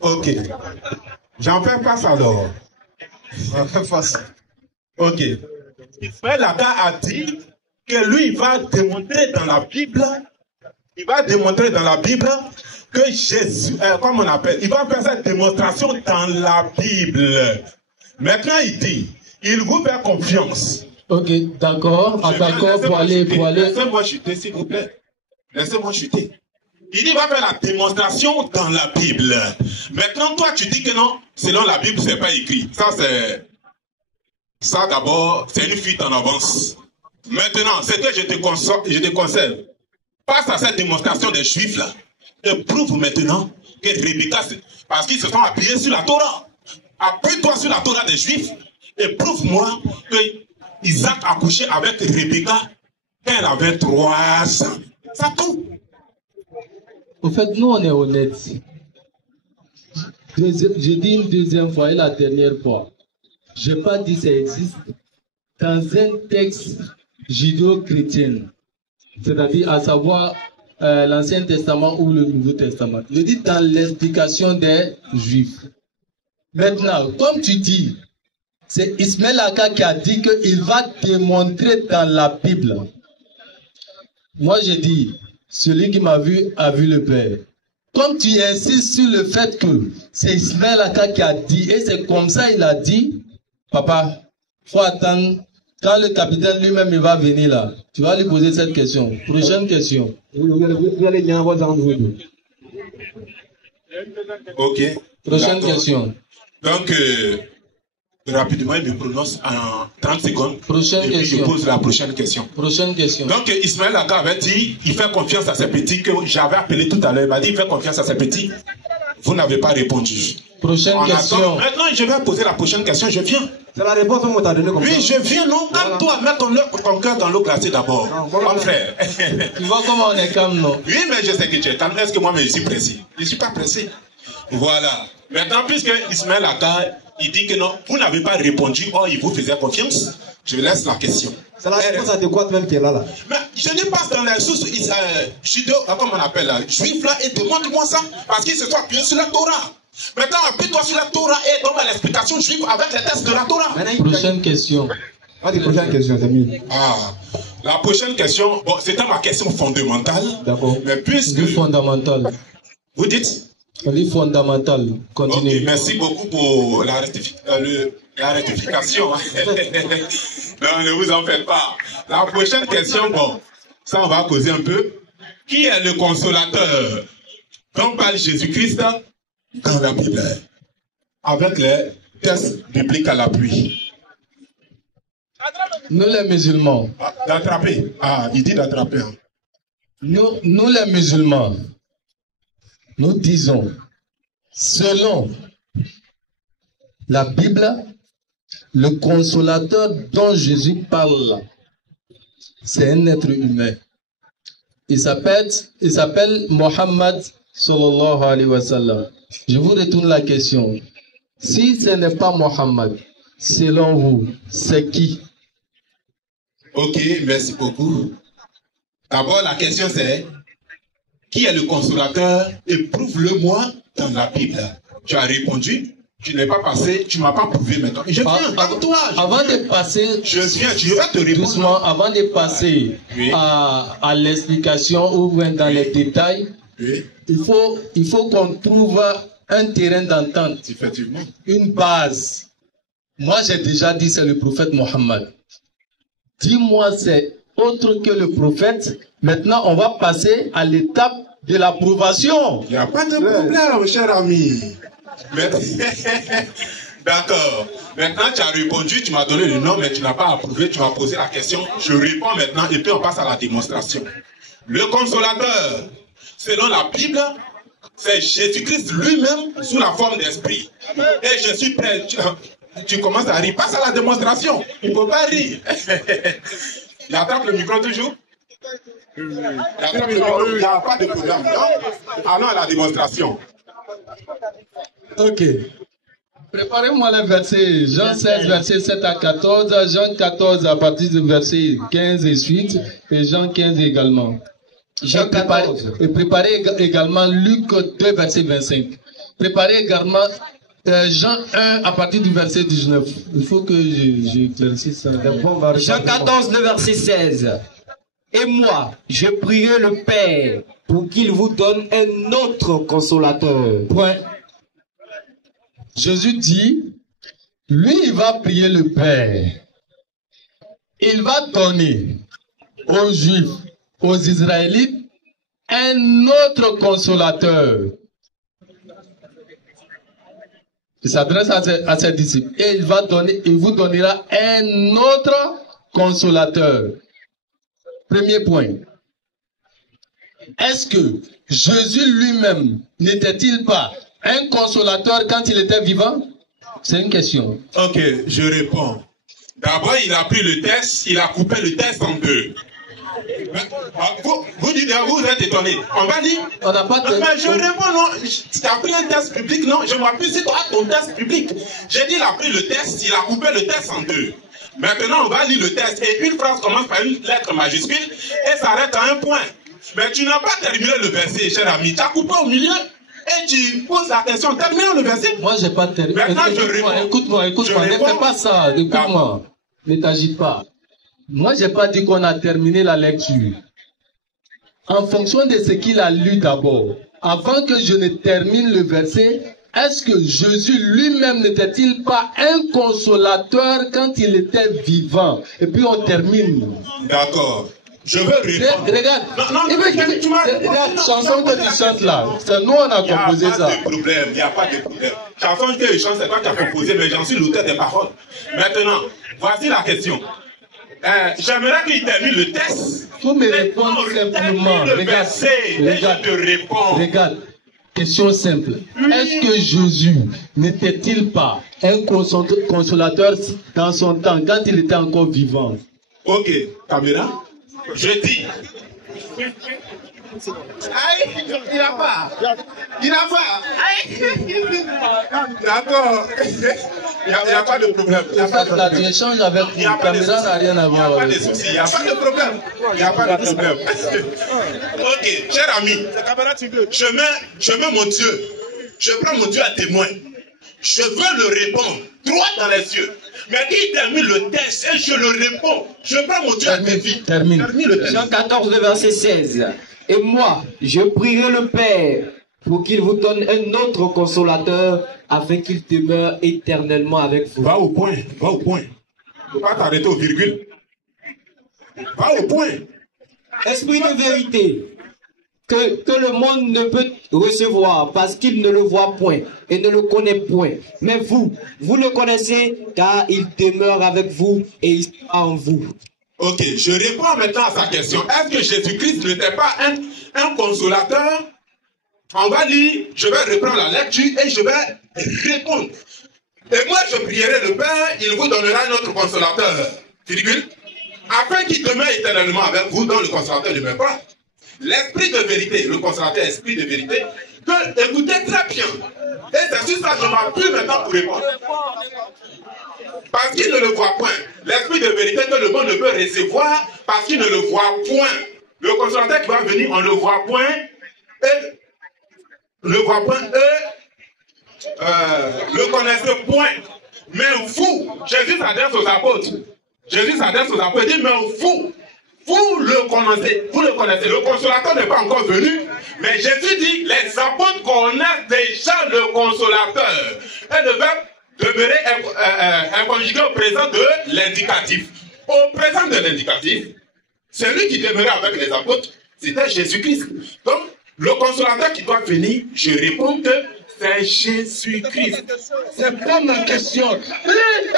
Ok. J'en fais face alors. J'en fais face. Ok. Ismaël Akar a dit que lui, il va démontrer dans la Bible. Il va démontrer dans la Bible que Jésus, comme on appelle, il va faire cette démonstration dans la Bible. Maintenant, il dit, il vous fait confiance. Ok, d'accord, d'accord, pour aller. Laissez-moi chuter, s'il vous plaît. Laissez-moi chuter. Il dit, il va faire la démonstration dans la Bible. Maintenant, toi, tu dis que non, selon la Bible, c'est pas écrit. Ça, d'abord, c'est une fuite en avance. Maintenant, c'est que je te conseille. Passe à cette démonstration des Juifs là. Et prouve maintenant que Rebecca, parce qu'ils se sont appuyés sur la Torah. Appuie-toi sur la Torah des Juifs et prouve-moi que Isaac a couché avec Rebecca quand elle avait 3 ans. C'est tout. Au fait, nous, on est honnêtes. Je dis une deuxième fois et la dernière fois. Je n'ai pas dit que ça existe dans un texte judéo-chrétien. C'est-à-dire, à savoir, l'Ancien Testament ou le Nouveau Testament. Je dis dans l'explication des Juifs. Maintenant, comme tu dis, c'est Ismaël Aka qui a dit qu'il va démontrer dans la Bible. Moi, je dis, celui qui m'a vu a vu le Père. Comme tu insistes sur le fait que c'est Ismaël Aka qui a dit, et c'est comme ça il a dit, papa, il faut attendre, quand le capitaine lui-même il va venir là, tu vas lui poser cette question. Prochaine question. Ok. Prochaine question. Donc, rapidement, il me prononce en 30 secondes. Prochaine et puis question. je pose la prochaine question. Prochaine question. Donc, Ismaël Aka avait dit, il fait confiance à ses petits, que j'avais appelé tout à l'heure. Il m'a dit, il fait confiance à ses petits. Vous n'avez pas répondu. Prochaine question. Maintenant, je vais poser la prochaine question. Je viens. C'est la réponse qu'on t'a donnée comme ça. Oui, je viens, non? Calme-toi, mets ton cœur dans l'eau glacée d'abord. Mon frère. Tu vois comment on est calme, non? Oui, mais je sais que tu es calme. Est-ce que moi, je suis pressé? Je ne suis pas pressé. Voilà. Maintenant, puisque Ismaël Aka, il dit que non, vous n'avez pas répondu, or il vous faisait confiance, je laisse la question. C'est la réponse adéquate même qui est là. Mais je ne passe dans les sources comment on appelle là, juifs là, et demande-moi ça, parce qu'il se soit appuyé sur la Torah. Maintenant, appuie-toi sur la Torah et donne l'explication juive avec les textes de la Torah. Prochaine question. Prochaine question, Samy. Ah, la prochaine question, bon, c'était ma question fondamentale. D'accord. Mais puisque. Fondamentale. Vous dites? On dit fondamental. Continue. Ok, merci beaucoup pour la rectification. Non, ne vous en faites pas. La prochaine question, bon, ça on va causer un peu. Qui est le consolateur dont parle Jésus-Christ dans la Bible? Avec les textes bibliques à l'appui. Nous les musulmans. D'attraper. Ah, il dit d'attraper. Nous les musulmans. Nous disons, selon la Bible, le consolateur dont Jésus parle, c'est un être humain. Il s'appelle Mohammed sallallahu alayhi wa sallam. Je vous retourne la question. Si ce n'est pas Mohammed, selon vous, c'est qui? Ok, merci beaucoup. D'abord, la question c'est, qui est le consolateur? Éprouve-le-moi dans la Bible. Tu as répondu, tu n'es pas passé, tu ne m'as pas prouvé maintenant. Je viens, toi. Avant de passer, je viens, je vais te répondre. Doucement, avant de passer à l'explication ou dans les détails, il faut qu'on trouve un terrain d'entente. Effectivement. Une base. Moi, j'ai déjà dit, c'est le prophète Mohammed. Dis-moi, c'est autre que le prophète. Maintenant, on va passer à l'étape de l'approbation. Il n'y a pas de problème, cher ami. D'accord. Maintenant, tu as répondu, tu m'as donné le nom, mais tu n'as pas approuvé, tu m'as posé la question. Je réponds maintenant et puis on passe à la démonstration. Le consolateur, selon la Bible, c'est Jésus-Christ lui-même sous la forme d'esprit. Et je suis prêt. Tu commences à rire. Passe à la démonstration. Il ne faut pas rire. Il attrape le micro toujours. Il n'y a pas de problème. Allons à la démonstration. Ok. Préparez-moi les versets. Jean 16, verset 7 à 14. Jean 14 à partir du verset 15 et suite. Et Jean 15 également. Préparez également Luc 2, verset 25. Préparez également Jean 1 à partir du verset 19. Il faut que j'éclaircisse ça. Jean 14, le verset 16. Et moi, je prierai le Père pour qu'il vous donne un autre consolateur. Point. Jésus dit, lui, il va prier le Père. Il va donner aux Juifs, aux Israélites, un autre consolateur. Il s'adresse à ses disciples. Et il vous donnera un autre consolateur. Premier point. Est-ce que Jésus lui-même n'était-il pas un consolateur quand il était vivant? C'est une question. Ok, je réponds. D'abord, il a pris le test, il a coupé le test en deux. Vous dites, vous êtes étonné. On va dire. On n'a pas de... Mais je réponds, non. Tu as pris un test public, non. Je m'appuie sur toi, ton test public. J'ai dit, il a pris le test, il a coupé le test en deux. Maintenant, on va lire le test. Et une phrase commence par une lettre majuscule et s'arrête à un point. Mais tu n'as pas terminé le verset, cher ami. Tu as coupé au milieu et tu poses la question. Termine le verset. Moi, je n'ai pas terminé. Maintenant, je réponds. Écoute-moi. Ne fais pas ça. Écoute-moi. Ne t'agite pas. Moi, je n'ai pas dit qu'on a terminé la lecture. En fonction de ce qu'il a lu d'abord, avant que je ne termine le verset, est-ce que Jésus lui-même n'était-il pas un consolateur quand il était vivant? Et puis on termine. D'accord. Je veux répondre. Regarde. Regarde, chanson que tu chantes là. C'est nous, on a composé ça. Il n'y a pas de problème. Chanson que je chante, c'est toi qui as composé, mais j'en suis l'auteur des paroles. Maintenant, voici la question. J'aimerais qu'il termine le test. Faut me répondre simplement. Regarde. Question simple. Est-ce que Jésus n'était-il pas un consolateur dans son temps, quand il était encore vivant? Ok, caméra. Je dis. Aïe, il n'a pas. D'accord. Il n'y a pas de problème. Là, tu échanges avec la caméra, n'a rien à voir. Il n'y a pas de souci, il n'y a pas de problème. Ok, cher ami, je mets mon Dieu. Je prends mon Dieu à témoin. Je veux le répondre droit dans les yeux. Mais il termine le test et je le réponds. Je prends mon Dieu à défi. Termine le test. Jean 14, verset 16. Et moi, je prierai le Père pour qu'il vous donne un autre consolateur afin qu'il demeure éternellement avec vous. Va au point. Il ne faut pas t'arrêter au virgule. Va au point. Esprit de vérité, que le monde ne peut recevoir parce qu'il ne le voit point et ne le connaît point. Mais vous le connaissez car il demeure avec vous et il sera en vous. Ok, je réponds maintenant à sa question. Est-ce que Jésus-Christ n'était pas un consolateur? On va lire, je vais reprendre la lecture et je vais répondre. Et moi, je prierai le Père, il vous donnera un autre consolateur, virgule, afin qu'il demeure éternellement avec vous, dans le consolateur ne meurt pas. L'esprit de vérité, le consolateur esprit de vérité, que écoutez très bien. Et c'est sur ça que je m'appuie maintenant pour répondre. Parce qu'il ne le voit point. L'esprit de vérité que le monde ne peut recevoir parce qu'il ne le voit point. Le consolateur qui va venir, on ne le voit point. Et le connaissez point. Mais vous, Jésus s'adresse aux apôtres. Il dit, mais vous le connaissez. Le consolateur n'est pas encore venu. Mais Jésus dit, les apôtres connaissent déjà le consolateur. Et le verbe demeurer inconjugué au présent de l'indicatif. Au présent de l'indicatif, celui qui demeurait avec les apôtres, c'était Jésus-Christ. Donc, le consolateur qui doit venir, je réponds que c'est Jésus-Christ. C'est pas ma question.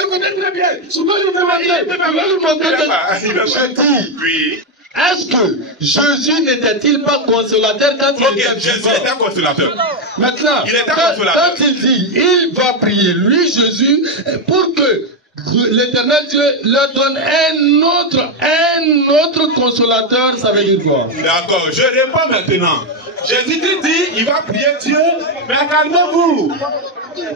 Écoutez très bien. Souvent, je vais vous montrer. Oui. Est-ce que Jésus n'était-il pas consolateur quand il était Jésus était consolateur. Maintenant, quand il dit, il va prier, lui Jésus, pour que l'Éternel Dieu leur donne un autre consolateur, ça veut dire quoi? D'accord, je réponds maintenant. Jésus dit, il va prier Dieu, mais calmez-vous. C'est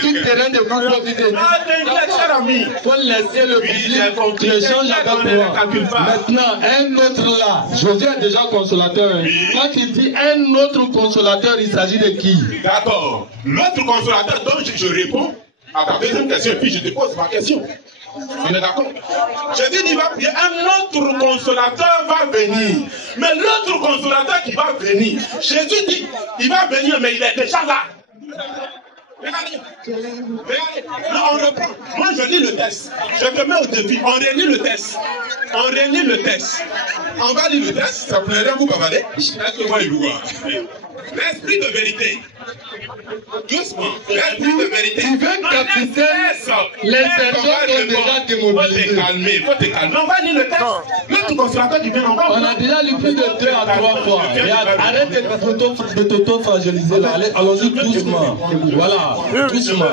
tout terrain de propriété. Cher ami, il faut laisser le public l'échange avec moi. Maintenant, un autre là, Jésus est déjà consolateur. Quand il dit un autre consolateur, il s'agit de qui? D'accord. L'autre consolateur dont je réponds à ta deuxième question, et puis je te pose ma question. On est d'accord? Jésus dit, il va prier, un autre consolateur va venir. Mais l'autre consolateur qui va venir, Jésus dit, il va venir, mais il est déjà là. Regardez. Non, on reprend. Moi, je lis le test. Je te mets au défi. On relit le test. On va lire le test. Ça plairait vous, bavarder. Est-ce que moi, il vous voit? L'esprit de vérité. Doucement. Tu veux capter les personnes qui ont déjà démobilisé. Il faut te calmer. On va lire le texte. L'autre consolateur du bien, on a déjà lu plus de 2 à 3 fois. Arrête de t'auto-fragiliser là. Allons-y doucement. Voilà. Doucement.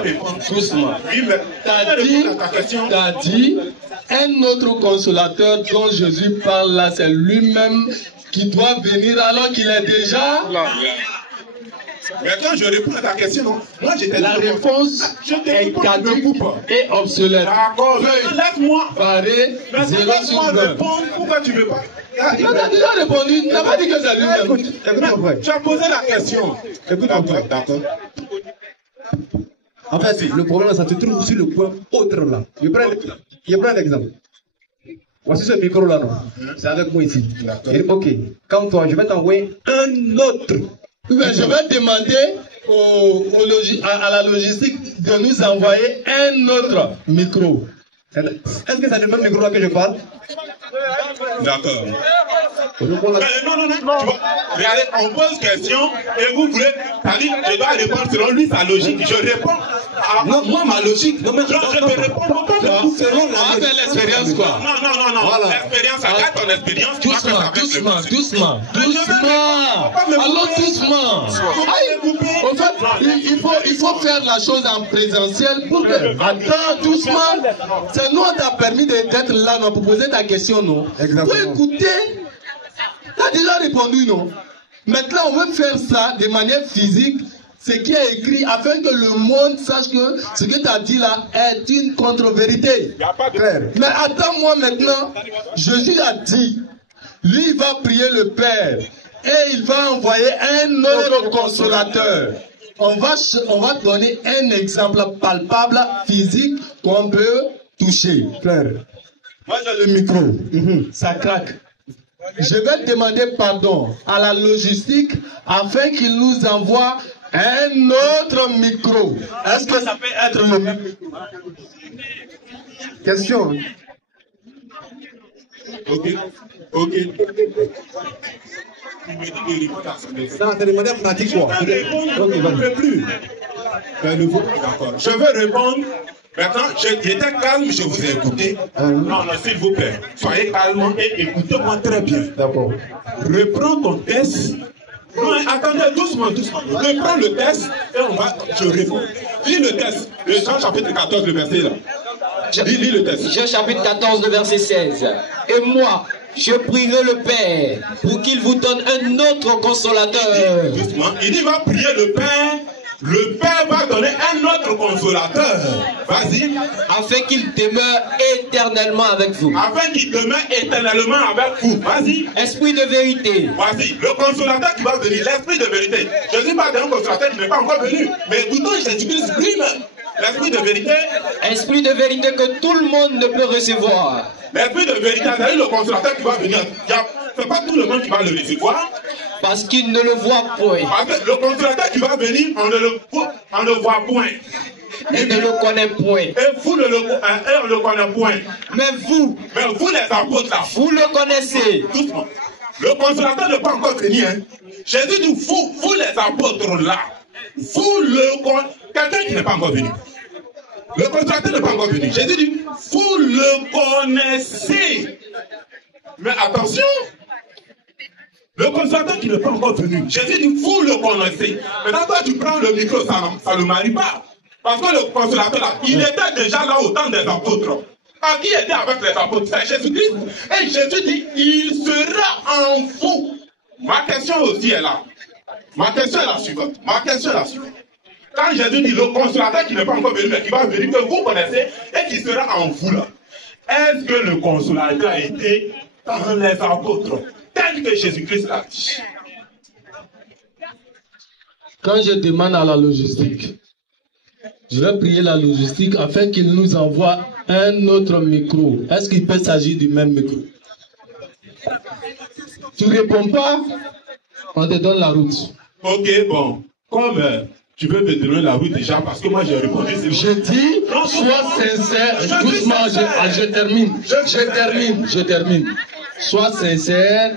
T'as dit, un autre consolateur dont Jésus parle là, c'est lui-même qui doit venir alors qu'il est déjà là. Maintenant, je réponds à ta question. Non? Moi, la réponse est caduque et obsolète. D'accord. Laisse-moi. Barré, 0 sur 20. Pourquoi tu ne veux pas? Il a déjà répondu. Il n'a pas dit que c'est lui-même. Tu as posé la question. D'accord. En fait, le problème, ça se trouve sur le point autre là. Je prends un exemple. Voici ce micro là, non? C'est avec moi ici. Ok. Quand toi, je vais t'envoyer un autre. Mais je vais demander à la logistique de nous envoyer un autre micro. Est-ce que c'est le même micro là que je parle? D'accord. Non. Regardez, on pose question et vous voulez, c'est-à-dire, je dois répondre selon lui sa logique. Je réponds à moi ma logique. Non, mais je te réponds selon l'expérience quoi. Non. Voilà. L'expérience, regarde ton expérience. Doucement. Allons doucement. En fait, il faut faire la chose en présentiel pour que. Attends, doucement. C'est nous on t'a permis d'être là, non, pour poser ta question, non? Exactement. Pour écouter. T'as déjà répondu, non? Maintenant, on veut faire ça de manière physique, ce qui est écrit, afin que le monde sache que ce que tu as dit là est une contre-vérité. Mais attends-moi maintenant, Jésus a dit, lui il va prier le Père et il va envoyer un autre consolateur. On va donner un exemple palpable, physique, qu'on peut toucher. Claire. Moi j'ai le micro, ça craque. Je vais demander pardon à la logistique afin qu'il nous envoie un autre micro. Est-ce que ça peut être le même micro? Question. Ok. Ça, c'est demandé pratique quoi? Je ne peux plus. Je veux répondre. Maintenant, j'étais calme, je vous ai écouté. Non, s'il vous plaît, soyez calme et écoutez-moi très bien. D'accord. Reprends ton test. Non, attendez, doucement. Reprends le test et je réponds. Lis le test. Le Jean chapitre 14, le verset là. Lis le test. Jean chapitre 14, le verset 16. Et moi, je prierai le Père pour qu'il vous donne un autre consolateur. Doucement. Il va prier le Père. Le Père va donner un autre consolateur. Vas-y. Afin qu'il demeure éternellement avec vous. Afin qu'il demeure éternellement avec vous. Vas-y. Esprit de vérité. Vas-y. Le consolateur qui va venir, l'esprit de vérité. Je ne dis pas d'un consolateur qui n'est pas encore venu. Mais écoutons Jésus-Christ lui-même. L'esprit de vérité. Esprit de vérité que tout le monde ne peut recevoir. L'esprit de vérité, c'est le consolateur qui va venir. Ce n'est pas tout le monde qui va le recevoir. Parce qu'il ne le voit point. Parce que le consolateur qui va venir, on ne le voit point. Et ne le connaît point. Et vous on ne le connaît point. Mais vous les apôtres là, vous le connaissez. Doucement. Le consolateur n'est pas encore venu. Hein. Jésus dit, vous les apôtres là, quelqu'un qui n'est pas encore venu. Le consolateur n'est pas encore venu. Jésus dit, vous le connaissez. Mais attention. Le consolateur qui n'est pas encore venu, Jésus dit, vous le connaissez. Maintenant, toi, tu prends le micro, ça ne marie pas. Parce que le consolateur, là, il était déjà là au temps des apôtres. Qui était avec les apôtres? C'est Jésus-Christ. Et Jésus dit, il sera en vous. Ma question aussi est là. Ma question est la suivante. Quand Jésus dit, le consolateur qui n'est pas encore venu, mais qui va venir, que vous connaissez, et qui sera en vous, là. Est-ce que le consolateur a été dans les apôtres? Tel que Jésus-Christ l'a dit. Quand je demande à la logistique, je vais prier la logistique afin qu'il nous envoie un autre micro. Est-ce qu'il peut s'agir du même micro? Tu ne réponds pas, on te donne la route. Ok, bon. Comme tu veux me donner la route déjà, parce que moi j'ai répondu. Je dis, sois sincère. Doucement, je termine. Sois sincère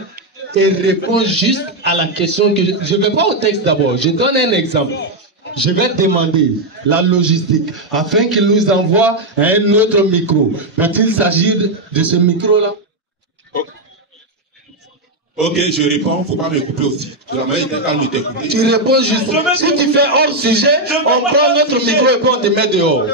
et réponds juste à la question que je ne vais pas au texte d'abord. Je donne un exemple. je vais demander la logistique afin qu'il nous envoie un autre micro. Peut-il s'agir de ce micro-là? Ok, je réponds, il ne faut pas me couper aussi. Tu réponds juste. Si tu fais hors sujet, on prend notre micro et puis on te met dehors.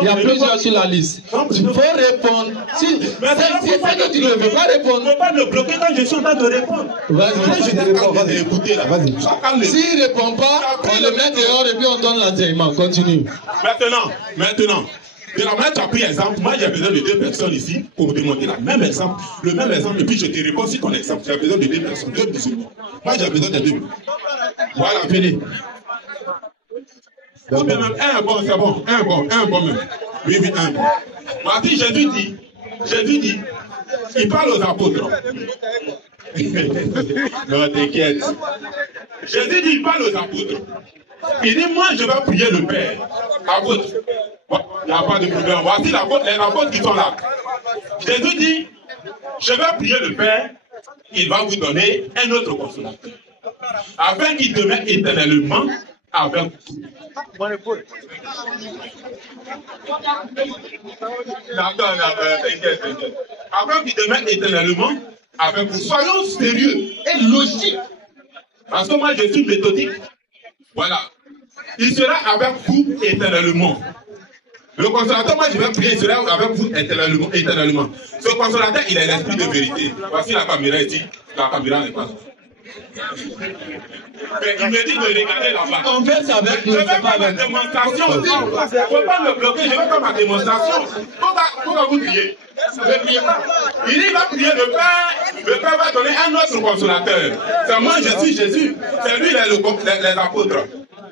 Il y a plusieurs sur la liste. Tu peux répondre. Si c'est ça que tu ne veux pas répondre. Tu ne peux pas me bloquer quand je suis en train de répondre. Vas-y, écoutez là. S'il ne répond pas, on le met dehors et puis on donne l'enseignement. Continue. Maintenant. De la manière, tu as pris exemple. Moi, j'ai besoin de 2 personnes ici pour me démontrer le même exemple, et puis je te réponds sur ton exemple. J'ai besoin de 2 personnes, 2 musulmans. Moi, j'ai besoin de 2. Voilà, venez. Ou bien même un bon, c'est bon. Un bon même. Oui, un bon. Voici, Jésus dit, il parle aux apôtres. Non, t'inquiète. Jésus dit, il parle aux apôtres. Il dit, moi, je vais prier le Père. Apôtre. Il n'y a pas de problème. Voici les apôtres qui sont là. Jésus dit, je vais prier le Père, il va vous donner un autre consolateur, afin qu'il demeure éternellement avec vous. T'inquiète. Afin qu'il demeure éternellement avec vous. Soyons sérieux et logiques. Parce que moi, je suis méthodique. Voilà. Il sera avec vous éternellement. Le consolateur, moi je vais prier, il sera avec vous éternellement. Ce consolateur, il est l'esprit de vérité. Voici la caméra ici. La caméra n'est pas là. Mais il me dit de regarder là-bas. On fait ça avec Je vais faire ma démonstration. Il ne faut pas me bloquer, je vais faire ma démonstration. Pourquoi vous priez? Il dit, il va prier le Père va donner un autre consolateur. C'est moi, je suis Jésus. C'est lui les apôtres.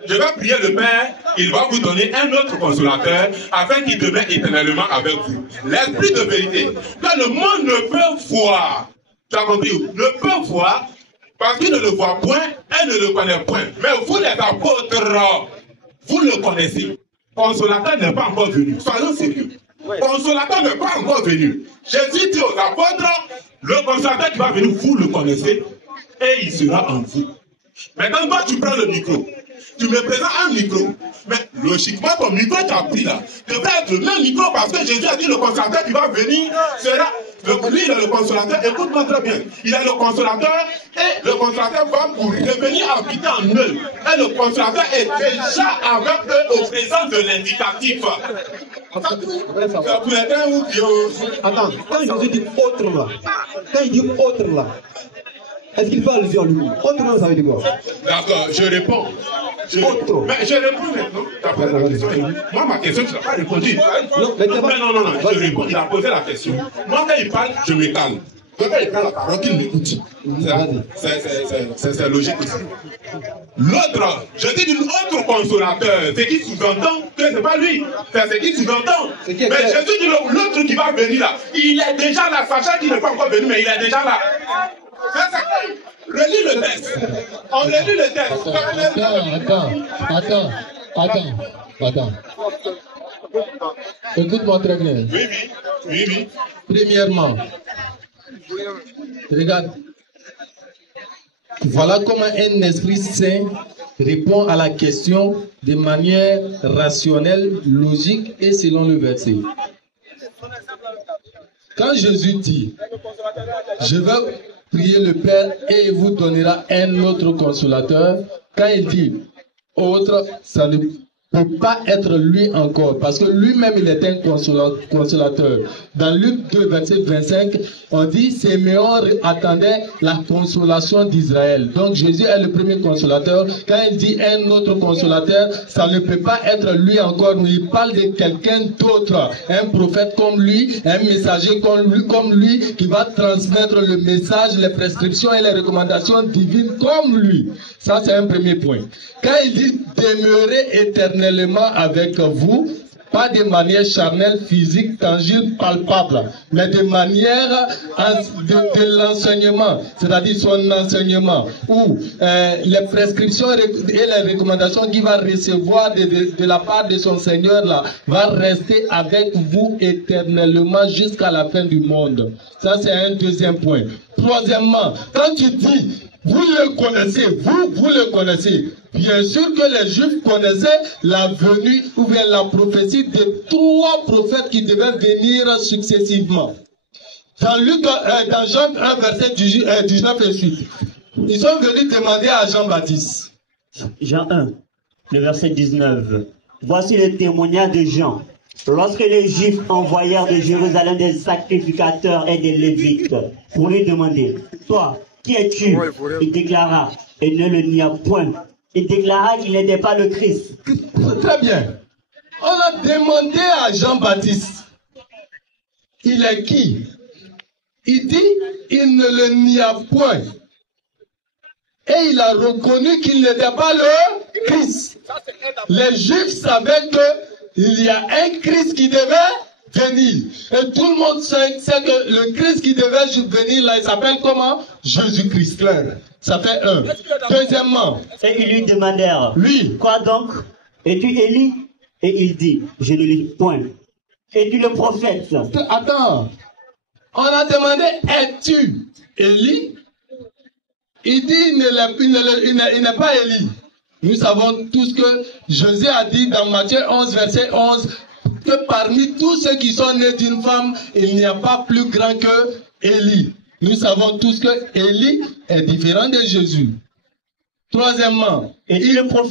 Je vais prier le Père, il va vous donner un autre consolateur afin qu'il demeure éternellement avec vous. L'esprit de vérité. Que le monde ne peut voir. Tu as compris? Ne peut voir parce qu'il ne le voit point, elle ne le connaît point. Mais vous les apôtres, vous le connaissez. Consolateur n'est pas encore venu. Soyons sérieux. Consolateur n'est pas encore venu. Jésus dit aux apôtres, le consolateur qui va venir, vous le connaissez et il sera en vous. Maintenant, toi, tu prends le micro. Tu me présentes un micro. Mais logiquement, ton micro, tu as pris là. Devrait être le même micro parce que Jésus a dit le consolateur qui va venir sera. Lui, il est le consolateur. Écoute-moi très bien. Il est le consolateur et le consolateur va pour revenir habiter en eux. Et le consolateur est déjà avec eux au présent de l'indicatif. Attends, quand Jésus dit autre là, quand il dit autre là, est-ce qu'il fait allusion à lui? Autrement, ça veut dire quoi? D'accord, je réponds. Mais je réponds maintenant. Moi, ma question, tu n'as pas répondu. Non, je réponds. Il a posé la question. Moi, quand il parle, je me calme. Quand il prend la parole, qu'il m'écoute. C'est logique aussi. L'autre, je dis l'autre consolateur, c'est qui sous-entend que ce n'est pas lui. C'est ce qui sous-entend. Mais Jésus dit l'autre qui va venir là, il est déjà là. Sachant qu'il n'est pas encore venu, mais il est déjà là. Relis le texte. On relit le texte. Attends. Écoute-moi très bien. Oui. Premièrement, regarde. Voilà comment un esprit saint répond à la question de manière rationnelle, logique et selon le verset. Quand Jésus dit, je vais prier le Père et il vous donnera un autre consolateur, quand il dit autre, ça ne peut pas être lui encore, parce que lui-même il est un consolateur. Dans Luc 2, verset 25, on dit Siméon attendait la consolation d'Israël. Donc Jésus est le premier consolateur. Quand il dit un autre consolateur, ça ne peut pas être lui encore. Il parle de quelqu'un d'autre, un prophète comme lui, un messager comme lui, qui va transmettre le message, les prescriptions et les recommandations divines comme lui. Ça, c'est un premier point. Quand il dit demeurer éternellement avec vous, pas de manière charnelle, physique, tangible, palpable, mais de manière de l'enseignement, c'est-à-dire son enseignement, où les prescriptions et les recommandations qu'il va recevoir de la part de son Seigneur là, va rester avec vous éternellement jusqu'à la fin du monde. Ça, c'est un deuxième point. Troisièmement, quand tu dis, vous le connaissez, vous le connaissez, Bien sûr que les Juifs connaissaient la venue ou bien la prophétie de 3 prophètes qui devaient venir successivement. Dans Jean 1, verset 19 et suite, ils sont venus demander à Jean-Baptiste. Jean 1, le verset 19. Voici le témoignage de Jean. Lorsque les Juifs envoyèrent de Jérusalem des sacrificateurs et des Lévites pour lui demander, toi, qui es-tu? Il déclara, et ne le nia point. Il déclara qu'il n'était pas le Christ. Très bien. On a demandé à Jean-Baptiste, il est qui? Il dit, il ne le nia point. Et il a reconnu qu'il n'était pas le Christ. Les Juifs savaient qu'il y a un Christ qui devait venir. Et tout le monde sait que le Christ qui devait venir là, il s'appelle comment? Jésus-Christ. Clair. Ça fait un. Deuxièmement. Et ils lui demandèrent, lui, quoi donc? Es-tu Élie? Et il dit, je ne l'ai point. Es-tu le prophète? Attends. On a demandé, es-tu Élie? Il dit, il n'est pas Élie. Nous savons tous que Jésus a dit dans Matthieu 11, verset 11, que parmi tous ceux qui sont nés d'une femme, il n'y a pas plus grand que Élie. Nous savons tous que Élie est différent de Jésus. Troisièmement, il faut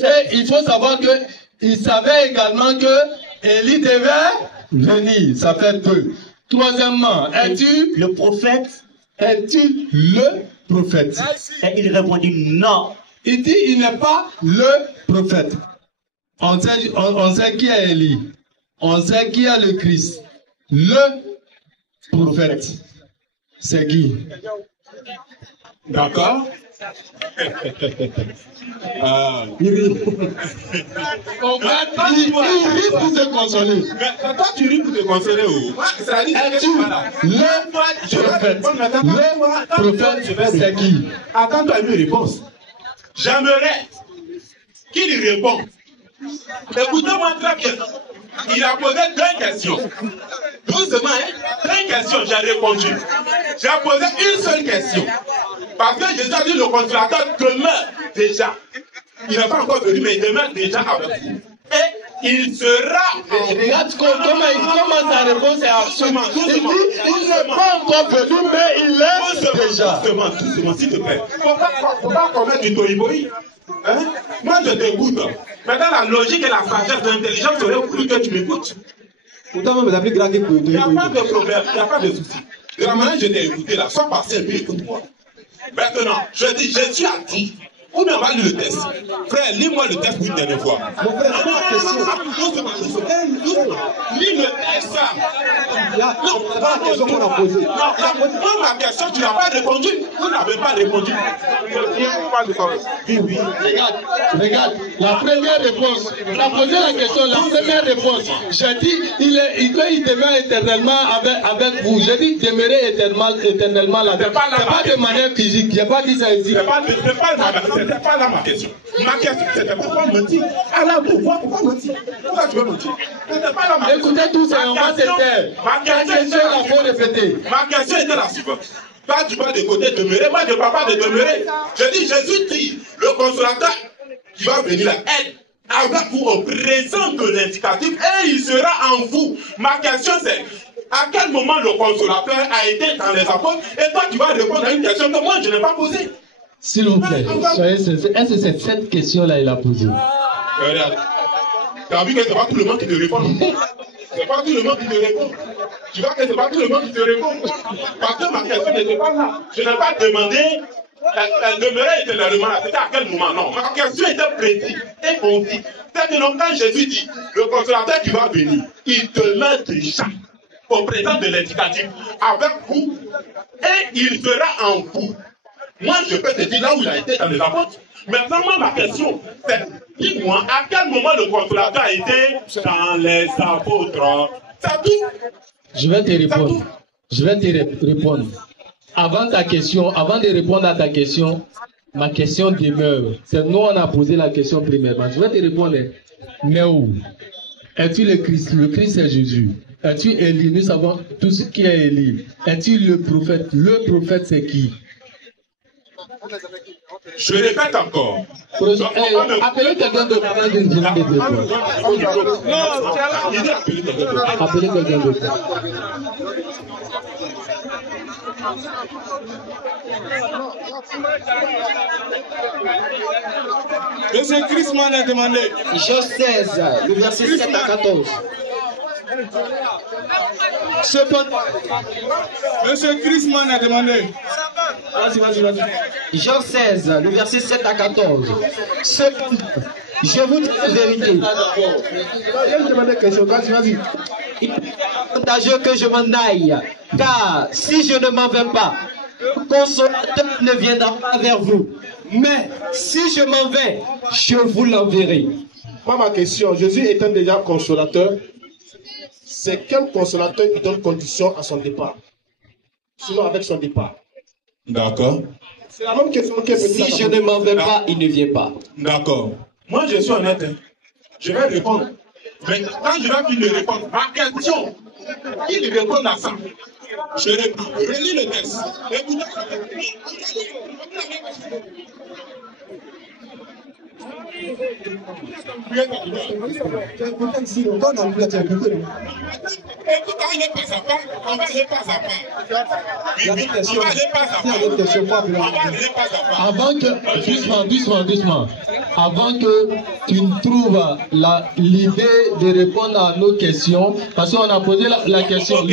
savoir qu'il savait également que Élie devait venir. Ça fait 2. Troisièmement, es-tu le prophète? Es-tu le prophète? Et il répondit non. Il dit il n'est pas le prophète. On sait qui est Élie. On sait qui est le Christ. Le prophète, c'est qui? D'accord. Il rit pour se consoler. Mais toi, tu ris pour te consoler où? Es-tu le prophète? Le prophète, c'est qui? Attends-toi à une réponse. J'aimerais qu'il y réponde. Écoutez-moi très bien. Il a posé 2 questions. Doucement, hein? 2 questions, j'ai répondu. J'ai posé une seule question. Parce que Jésus a dit le consolateur demeure déjà. Il n'est pas encore venu, mais il demeure déjà avec vous. Et il sera. Regarde comment sa réponse est absolument. Il dit il n'est pas encore venu, mais il est déjà. Doucement, s'il te plaît. Faut pas commettre du tohibohi. Hein? Moi, je t'écoute. Maintenant, la logique et la sagesse de l'intelligence auraient voulu que tu m'écoutes. Pourtant, vous avez grandi pour il n'y a pas de problème, il n'y a pas de souci. De la manière que je t'ai écouté là, sans passer un peu, écoute-moi. Maintenant, je dis, Jésus a dit, ou bien on va lire le test. Frère, lis-moi le test une dernière fois. Mon frère, c'est pas la question. Lis le test. Non, c'est pas la question qu'on a posée. Non, ma question, tu n'as pas répondu. Vous n'avez pas répondu. Oui. Regarde, la première réponse. On a posé la question, la première réponse. J'ai dit, il demeure éternellement avec vous. J'ai dit, demeurer éternellement là. C'est pas de manière physique. J'ai pas dit ça ici. C'était pas là ma question. Ma question, c'était pourquoi mentir. Alors, pourquoi mentir? Pourquoi tu veux mentir? C'était pas là ma question. Écoutez tous, on va se taire. La question, il faut répéter. Ma question était la suivante. Toi, tu vas de côté demeurer, moi, je ne parle pas de demeurer. Je dis, Jésus dit, le consolateur qui va venir là, aide avec vous au présent de l'indicatif et il sera en vous. Ma question, c'est, à quel moment le consolateur a été dans les apôtres et toi, tu vas répondre à une question que moi, je n'ai pas posée. S'il vous plaît, soyez sincères. Est-ce que c'est cette question-là qu'il a posée? Regarde. Tu as vu que ce n'est pas tout le monde qui te répond. C'est pas tout le monde qui te répond. Tu vois que c'est pas tout le monde qui te répond. Parce que ma question n'était pas là. Je n'ai pas demandé, elle demeurait éternellement là. C'était à quel moment? Non. Ma question était précise et concise. C'est que donc, quand Jésus dit, le consolateur qui va venir, il demeure déjà au présent de l'indicatif avec vous et il sera en vous. Moi, je peux te dire là où il a été dans les apôtres. Maintenant, moi, ma question, c'est, dis-moi, à quel moment le consolateur a été dans les apôtres? C'est tout. Je vais te répondre. Avant de répondre à ta question, ma question demeure. C'est nous, on a posé la question premièrement. Je vais te répondre. Mais où? Es-tu le Christ? Le Christ, c'est Jésus. Es-tu Élie? Nous savons tous qui est Élie. Es-tu le prophète? Le prophète, c'est qui? Je répète encore. Appelez quelqu'un d'autre. Appelez quelqu'un d'autre. Monsieur Christman a demandé. Jean 16, le verset 7 à 14. Monsieur Christman a demandé. Jean 16, le verset 7 à 14. Cependant, je vous dis la vérité. Il est avantageux que je m'en aille, car si je ne m'en vais pas, le consolateur ne viendra pas vers vous. Mais si je m'en vais, je vous l'enverrai. Moi, ma question, Jésus étant déjà consolateur, c'est quel consolateur qui donne condition à son départ? Sinon, avec son départ. D'accord. C'est la même question qui est posée. Si je ne m'en vais pas, il ne vient pas. D'accord. Moi, je suis honnête. Hein. Je vais répondre. Mais quand je vais finir de répondre, ma question, il répond à ça. Je réponds. Relis le texte. Avant que, doucement, avant que tu ne trouves l'idée de répondre à nos questions, parce qu'on a posé la question,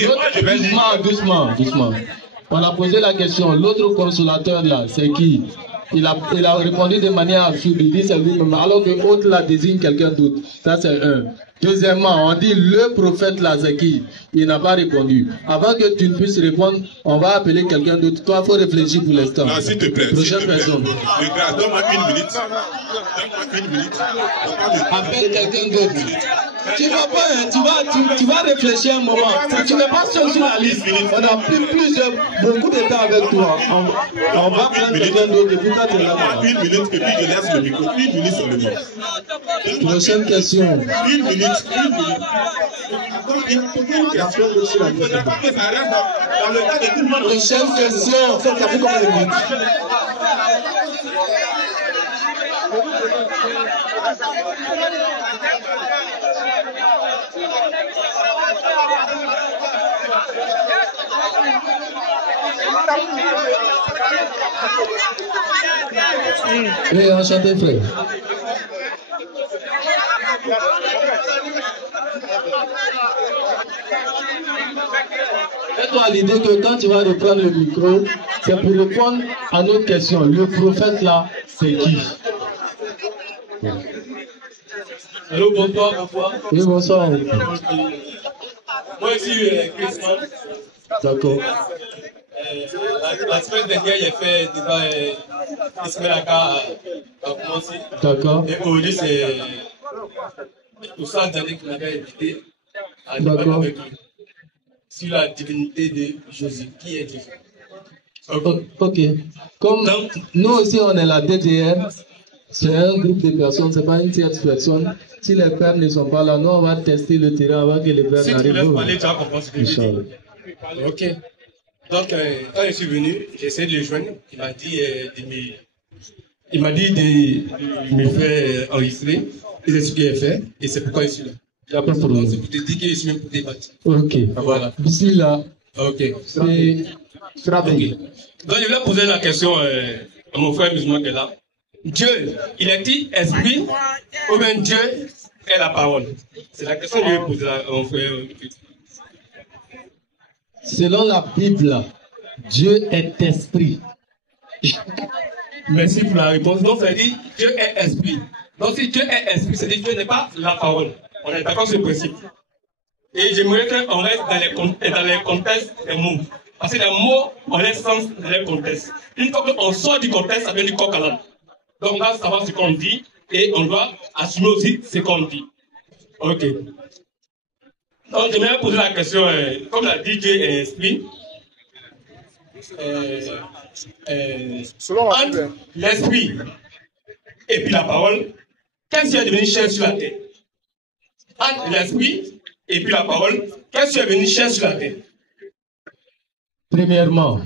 doucement. On a posé la question, l'autre consolateur là, c'est qui? Il a répondu de manière absurde, il dit c'est lui-même, alors que l'autre là désigne quelqu'un d'autre. Ça c'est un. Deuxièmement, on dit le prophète là, c'est qui? Il n'a pas répondu. Avant que tu ne puisses répondre, on va appeler quelqu'un d'autre. Toi, il faut réfléchir pour l'instant. Non, s'il te plaît. Prochaine personne. Donne-moi une minute. Appelle quelqu'un d'autre. Tu vas pas, tu vas réfléchir un moment. Tu n'es pas seul sur la liste. On a pris beaucoup de temps avec toi. On va prendre quelqu'un d'autre et puis toi, tu es là. Une minute et puis je laisse le micro. Une minute seulement. Prochaine question. Une minute. Prochaine question. Oui, enchanté frère. Fais-toi l'idée que quand tu vas reprendre le micro, c'est pour répondre à notre question. Le prophète là, c'est qui? Allô, bonsoir. Oui, bonsoir. Moi ici, Christman. D'accord. La semaine dernière, j'ai fait débat Ismaël Aka à commencer. D'accord. Et aujourd'hui, c'est tout ça d'années qu'il avait invité à débattre avec lui sur la divinité de Jésus. Qui est Jésus? Ok. Comme nous aussi, on est la DDR, c'est un groupe de personnes, c'est pas une tierce personne. Si les pères ne sont pas là, nous, on va tester le terrain avant que les pères si n'arrivent. Si tu laisses parler, tu vas comprendre ce que je dis. Ok. Donc, quand je suis venu, j'ai essayé de le joindre. Il m'a dit de me faire enregistrer. Et c'est ce qu'il a fait. Et c'est pourquoi je suis là. C'est pour te dire que je suis même pour débattre. Ok. Voilà. Ici, là. Ok. C'est... Okay. Donc, je vais poser la question à mon frère musulman qui est là. Dieu, il est-il esprit ou bien Dieu est la parole? C'est la question que je vais poser à mon frère. Selon la Bible, Dieu est esprit. Merci pour la réponse. Donc, ça dit Dieu est esprit. Donc, si Dieu est esprit, c'est dire Dieu n'est pas la parole. On est d'accord sur ce principe. Et j'aimerais qu'on reste dans les contextes des mots. Parce que les mots ont un sens dans les contextes. Une fois qu'on sort du contexte, ça vient du coq à l'âne. Donc, on va savoir ce qu'on dit et on doit assumer aussi ce qu'on dit. Ok. Donc, j'aimerais poser la question, comme l'a dit Dieu est esprit, entre l'esprit et puis la parole, qu'est-ce qui est devenu cher sur la terre? Entre l'esprit et puis la parole, qu'est-ce qui est devenu cher sur la terre? Premièrement,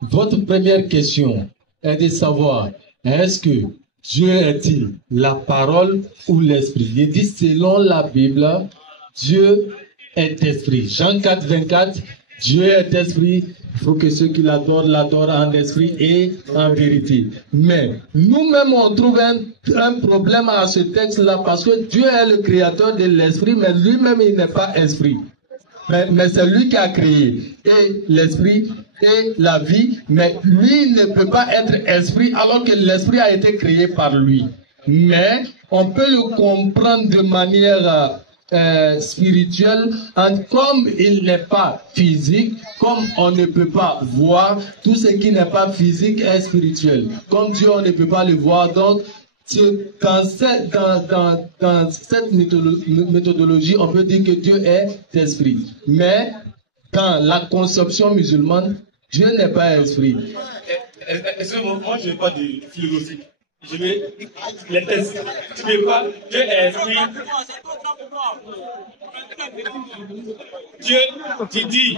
votre première question, est de savoir, est-ce que Dieu est-il la parole ou l'esprit? Il dit, selon la Bible, Dieu est esprit. Jean 4, 24, Dieu est esprit. Il faut que ceux qui l'adorent en esprit et en vérité. Mais nous-mêmes, on trouve un problème à ce texte-là parce que Dieu est le créateur de l'esprit, mais lui-même, il n'est pas esprit. Mais c'est lui qui a créé et l'esprit et la vie, mais lui ne peut pas être esprit alors que l'esprit a été créé par lui. Mais on peut le comprendre de manière spirituelle, comme il n'est pas physique, comme on ne peut pas voir, tout ce qui n'est pas physique est spirituel. Comme Dieu, on ne peut pas le voir, donc dans cette méthodologie, on peut dire que Dieu est esprit. Mais dans la conception musulmane, Dieu n'est pas esprit. Excusez-moi, moi je n'ai pas de philosophie. Je vais les tests. Tu ne veux pas, Dieu est esprit. Dieu, tu dis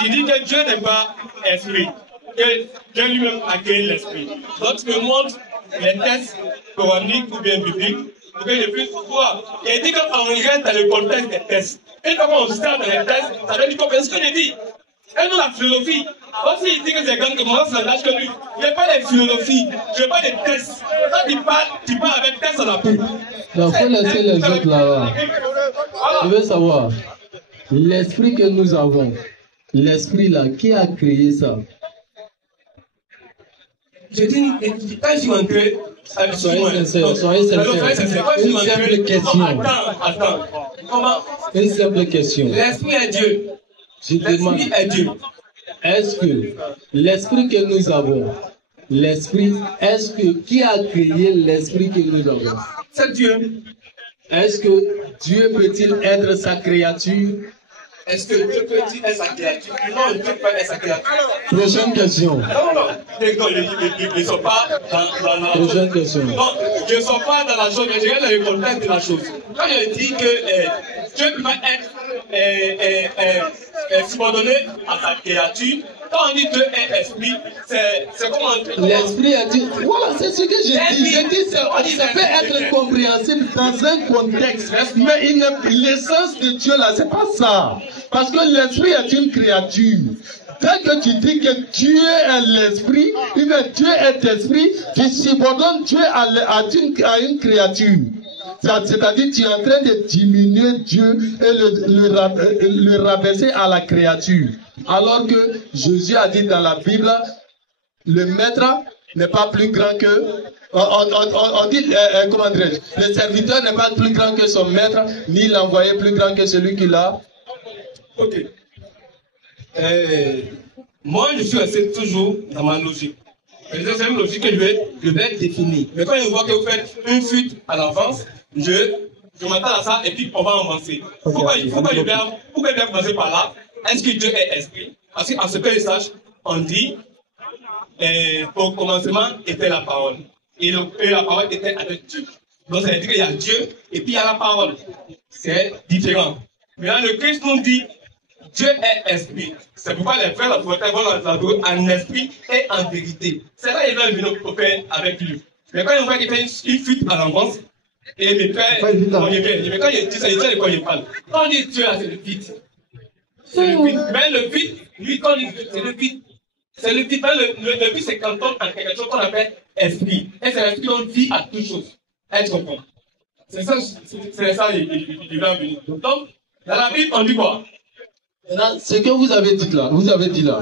que Dieu n'est pas esprit. Que Dieu lui-même a créé l'esprit. Donc tu me montres les tests coraniques ou bien bibliques pour que je puisse voir. Et il dit qu'on regarde dans le contexte des tests. Et quand on sert dans les tests, ça veut dire qu'on fait ce qu'il dit. Et nous, la philosophie, aussi il dit que c'est comme que moi, c'est l'âge que lui. Il n'y a pas de philosophie, je n'ai pas de tests. Quand tu parles avec tests à la peau. Donc, il faut laisser les autres là-bas. Je veux savoir, l'esprit que nous avons, l'esprit là, qui a créé ça? Je dis, quand je suis entré, soyez sincère. Une simple question. Attends. Comment? Une simple question. L'esprit est Dieu. Je demande, est-ce que l'esprit que nous avons, qui a créé l'esprit que nous avons? C'est Dieu. Est-ce que Dieu peut-il être sa créature? Est-ce que Dieu peut-il être sa créature? Non, Dieu peut pas être sa créature. Prochaine question. Non. Je ne sont pas dans la Prochaine question. Non, je ne sont pas dans la chose, mais je regarde le contexte de la chose. Quand je dis que Dieu peut pas être subordonné à sa créature, quand on dit Dieu est esprit, c'est comment l'esprit est Dieu. Voilà, c'est ce que j'ai dit. J'ai dit ça peut être compréhensible dans un contexte, mais l'essence de Dieu là, c'est pas ça. Parce que l'esprit est une créature. Dès que tu dis que Dieu est l'esprit, Dieu est esprit, tu subordonnes Dieu à une créature. C'est-à-dire tu es en train de diminuer Dieu et le rabaisser à la créature. Alors que Jésus a dit dans la Bible, le maître n'est pas plus grand que... On dit, comment dirais-je, le serviteur n'est pas plus grand que son maître, ni l'envoyé plus grand que celui qui l'a. Ok. Moi, je suis resté toujours dans ma logique. C'est une logique que je vais définir. Mais quand je vois que vous faites une fuite à l'avance, je m'attends à ça et puis on va avancer. Pourquoi je vais commencer par là? Est-ce que Dieu est esprit? Parce qu'à ce que je sache, on dit, au commencement était la parole. Et la parole était avec Dieu. Donc ça veut dire qu'il y a Dieu et puis il y a la parole. C'est différent. Maintenant, le Christ nous dit, Dieu est esprit. C'est pourquoi les frères vont l'adorer en esprit et en vérité. C'est là qu'ils veulent venir au Père avec lui. Mais quand on voit qu'il fait une fuite à l'avance, et mes frères, mais quand il dit ça, il sait de quoi il parle. Quand on dit Dieu, c'est le vide. C'est le vide. Mais le vide, lui, quand il dit c'est le vide. C'est le vide. Le vide, c'est quand on a quelque chose qu'on appelle esprit. Et c'est l'esprit qu'on vit à toute chose. Être comprend. C'est ça, il va venir. Donc, dans la Bible, on dit quoi? Maintenant, ce que vous avez dit là,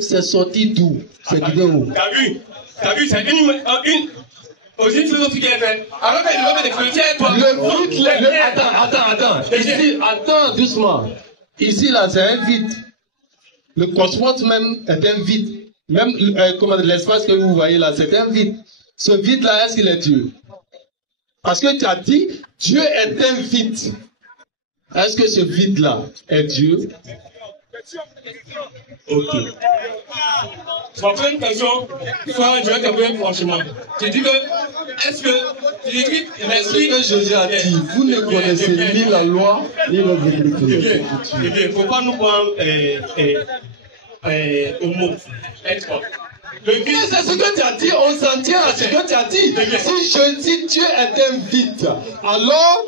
c'est sorti d'où cette vidéo? T'as vu, c'est une philosophie qui est faite. Alors que je vais des chrétiens, toi. Le vide, attends, doucement. Ici, là, c'est un vide. Le cosmos même est un vide. Même l'espace que vous voyez là, c'est un vide. Ce vide-là, est-ce qu'il est Dieu? Parce que tu as dit, Dieu est un vide. Est-ce que ce vide-là est Dieu? Ok. Je vais faire une question, je vais te poser franchement. Tu dis que, est-ce que, tu dis que l'esprit que Jésus a dit, vous ne connaissez ni la loi, ni le vérité. Eh bien, il ne faut pas nous prendre au mot. c'est ce que tu as dit, on s'en tient à ce que tu as dit. Si je dis Dieu est un vide, alors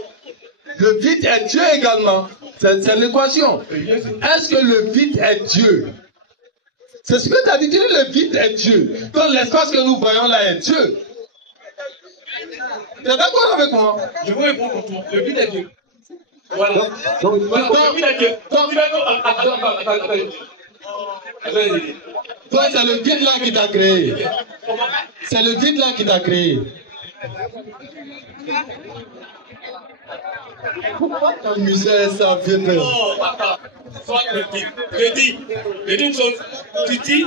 le vide est Dieu également. C'est l'équation. Est-ce que le vide est Dieu? C'est ce que tu as dit, le vide est Dieu. Donc l'espace que nous voyons là est Dieu. Tu es d'accord avec moi? Je vous réponds pour tout. Le vide est Dieu. Voilà. Donc, le vide est Dieu. Toi, c'est le vide là qui t'a créé. C'est le vide là qui t'a créé. Pourquoi t'amuser à ça, vide? Non, papa. Soit le vide. Je dis une chose. Tu dis.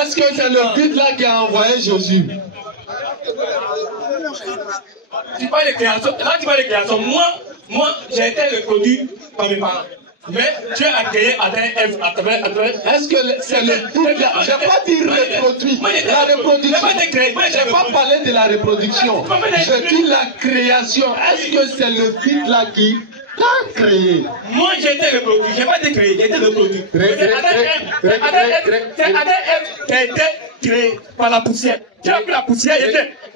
Est-ce que c'est le vide là qui a envoyé Jésus? Tu parles de création. Là, tu parles de création. Moi, j'ai été reproduit par mes parents. Mais Dieu a créé Adam et Ève à travers. Est-ce que c'est le vide là? Je n'ai pas dit reproduit. La reproduction. Je n'ai pas parlé de la reproduction. Je dis la création. Est-ce que c'est le vide là qui t'a créé? Moi, j'ai été reproduit. Je n'ai pas été créé. J'ai été reproduit. C'est Adam et Ève qui a été créé par la poussière. Dieu a pris la poussière.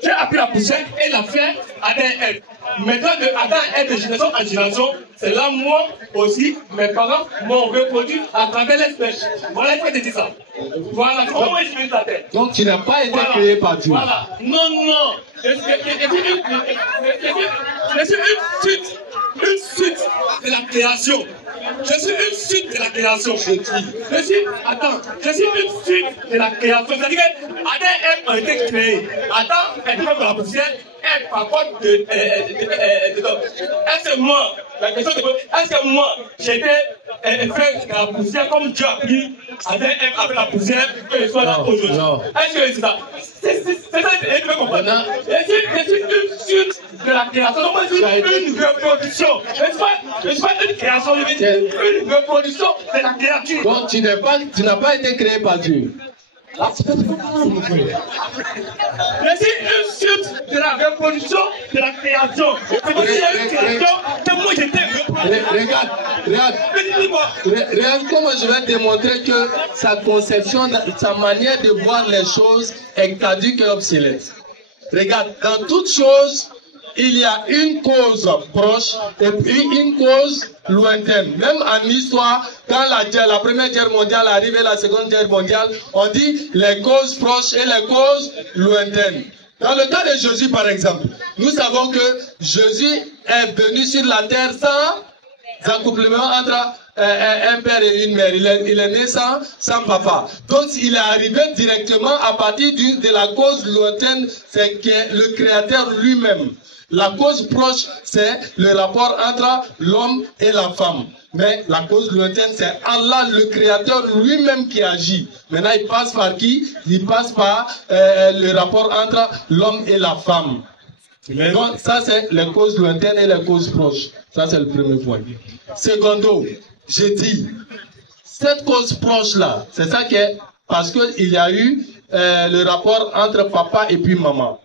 Dieu a pris la poussière et l'a fait Adam et Ève. Maintenant, de Adam et Ève de génération en génération, c'est là, moi aussi, mes parents m'ont reproduit à travers l'espèce. Voilà, je te dis ça. Voilà, c'est comment expliquer ta tête. Donc, tu n'as pas été créé par Dieu. Voilà. Non. Je suis une suite de la création. Je suis une suite de la création. Je suis une suite de la création. C'est-à-dire que Adam et Ève ont été créés. Adam est fait de la poussière. Ève, par contre, est-ce que moi, la question de est-ce que moi, j'étais fait de la poussière comme Dieu a pris Adam et Ève avec la poussière que je sois là aujourd'hui? Est-ce que c'est ça? C'est ça, tu peux comprendre. Je suis une suite de la création. Donc, moi, je suis une reproduction. Je ne suis pas une création, je suis une reproduction de la créature. Donc, tu n'as pas été créé par Dieu. Je suis une suite de la reproduction de la création. C'est parce qu'il y a une création que moi j'étais Regarde comment je vais démontrer que sa conception, sa manière de voir les choses est caduque et obsolète. Regarde, dans toute chose, il y a une cause proche et puis une cause lointaine. Même en histoire, quand la première guerre mondiale arrive et la seconde guerre mondiale, on dit les causes proches et les causes lointaines. Dans le cas de Jésus, par exemple, nous savons que Jésus est venu sur la terre sans accouplement entre un père et une mère. Il est né sans papa. Donc, il est arrivé directement à partir de la cause lointaine, c'est que le Créateur lui-même. La cause proche, c'est le rapport entre l'homme et la femme. Mais la cause lointaine, c'est Allah, le Créateur lui-même qui agit. Maintenant, il passe par qui? Il passe par le rapport entre l'homme et la femme. Donc, ça, c'est les causes lointaines et les causes proches. Ça, c'est le premier point. Secondo, j'ai dit, cette cause proche-là, c'est ça qui est parce qu'il y a eu le rapport entre papa et puis maman.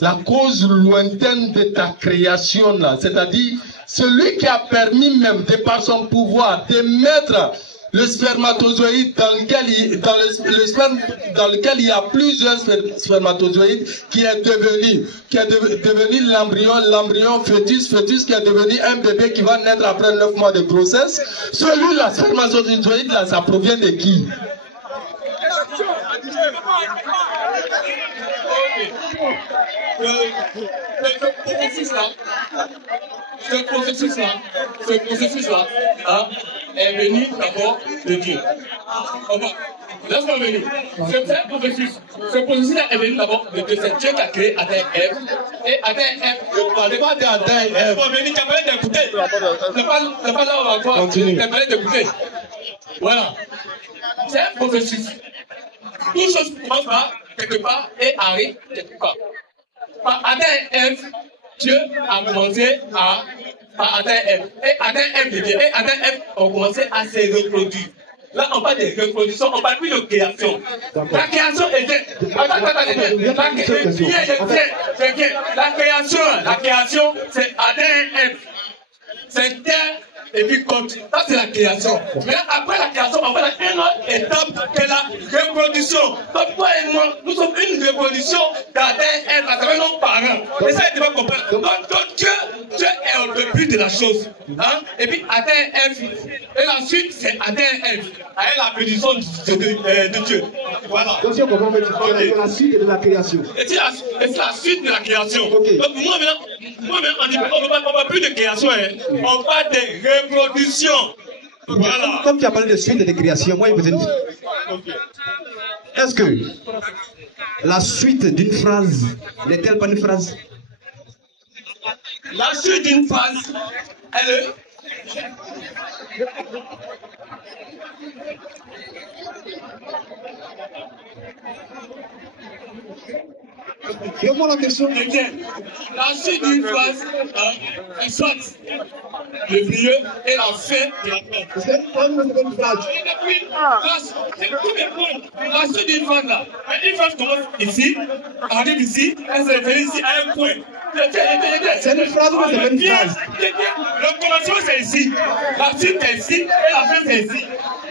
La cause lointaine de ta création là, c'est-à-dire celui qui a permis même de par son pouvoir de mettre le spermatozoïde dans lequel il y a plusieurs spermatozoïdes qui est devenu l'embryon fœtus qui est devenu un bébé qui va naître après 9 mois de grossesse. Celui-là, spermatozoïde là, ça provient de qui? Ce processus-là est venu d'abord de Dieu. Laisse-moi venir. Ce processus-là est venu d'abord de Dieu. C'est Dieu qui a créé Adam et Ève. Et Adam et Ève, je ne parlais pas d'Adam et Ève. Laisse-moi venir, tu as parlé d'écouter. C'est pas là où on va voir. Tu as parlé d'écouter. Voilà. C'est un processus. Toute chose commence par quelque part et arrive quelque part. Par Adam et Ève, Dieu a commencé par Adam et Ève. Et Adam et Ève, et Adam et Ève ont commencé à se reproduire. Là, on parle de reproduction, on parle plus de création. La création était. La création, c'est Adam et Ève. C'était et puis contre. Ça, c'est la création. Mais après la création, on va faire une autre étape qui est la reproduction. Donc, toi et moi, nous sommes une reproduction d'Adam à travers nos parents. Et ça, tu vas comprendre. Donc, Dieu est au début de la chose. Hein? Et puis, Adam et Ève. Et ensuite, c'est Adam et Ève. Avec la bénédiction de Dieu. Voilà. Donc, si on comprend, c'est la suite de la création. Et c'est la suite de la création. Okay. Donc, moi-même, on ne parle plus de création, hein. On parle de reproduction. Voilà. Comme tu as parlé de suite de création, moi, je vous ai dit. Est-ce que la suite d'une phrase n'est-elle pas une phrase? La suite d'une phrase, elle est. Réponds la question. La suite d'une phrase, elle soit le milieu et la fin de la phrase. C'est une phrase. Et puis, la suite d'une phrase là, une phrase commence ici, arrive ici, elle se réfère ici à un point. C'est une phrase ou c'est une phrase? Le commencement c'est ici, la suite c'est ici et la fin c'est ici.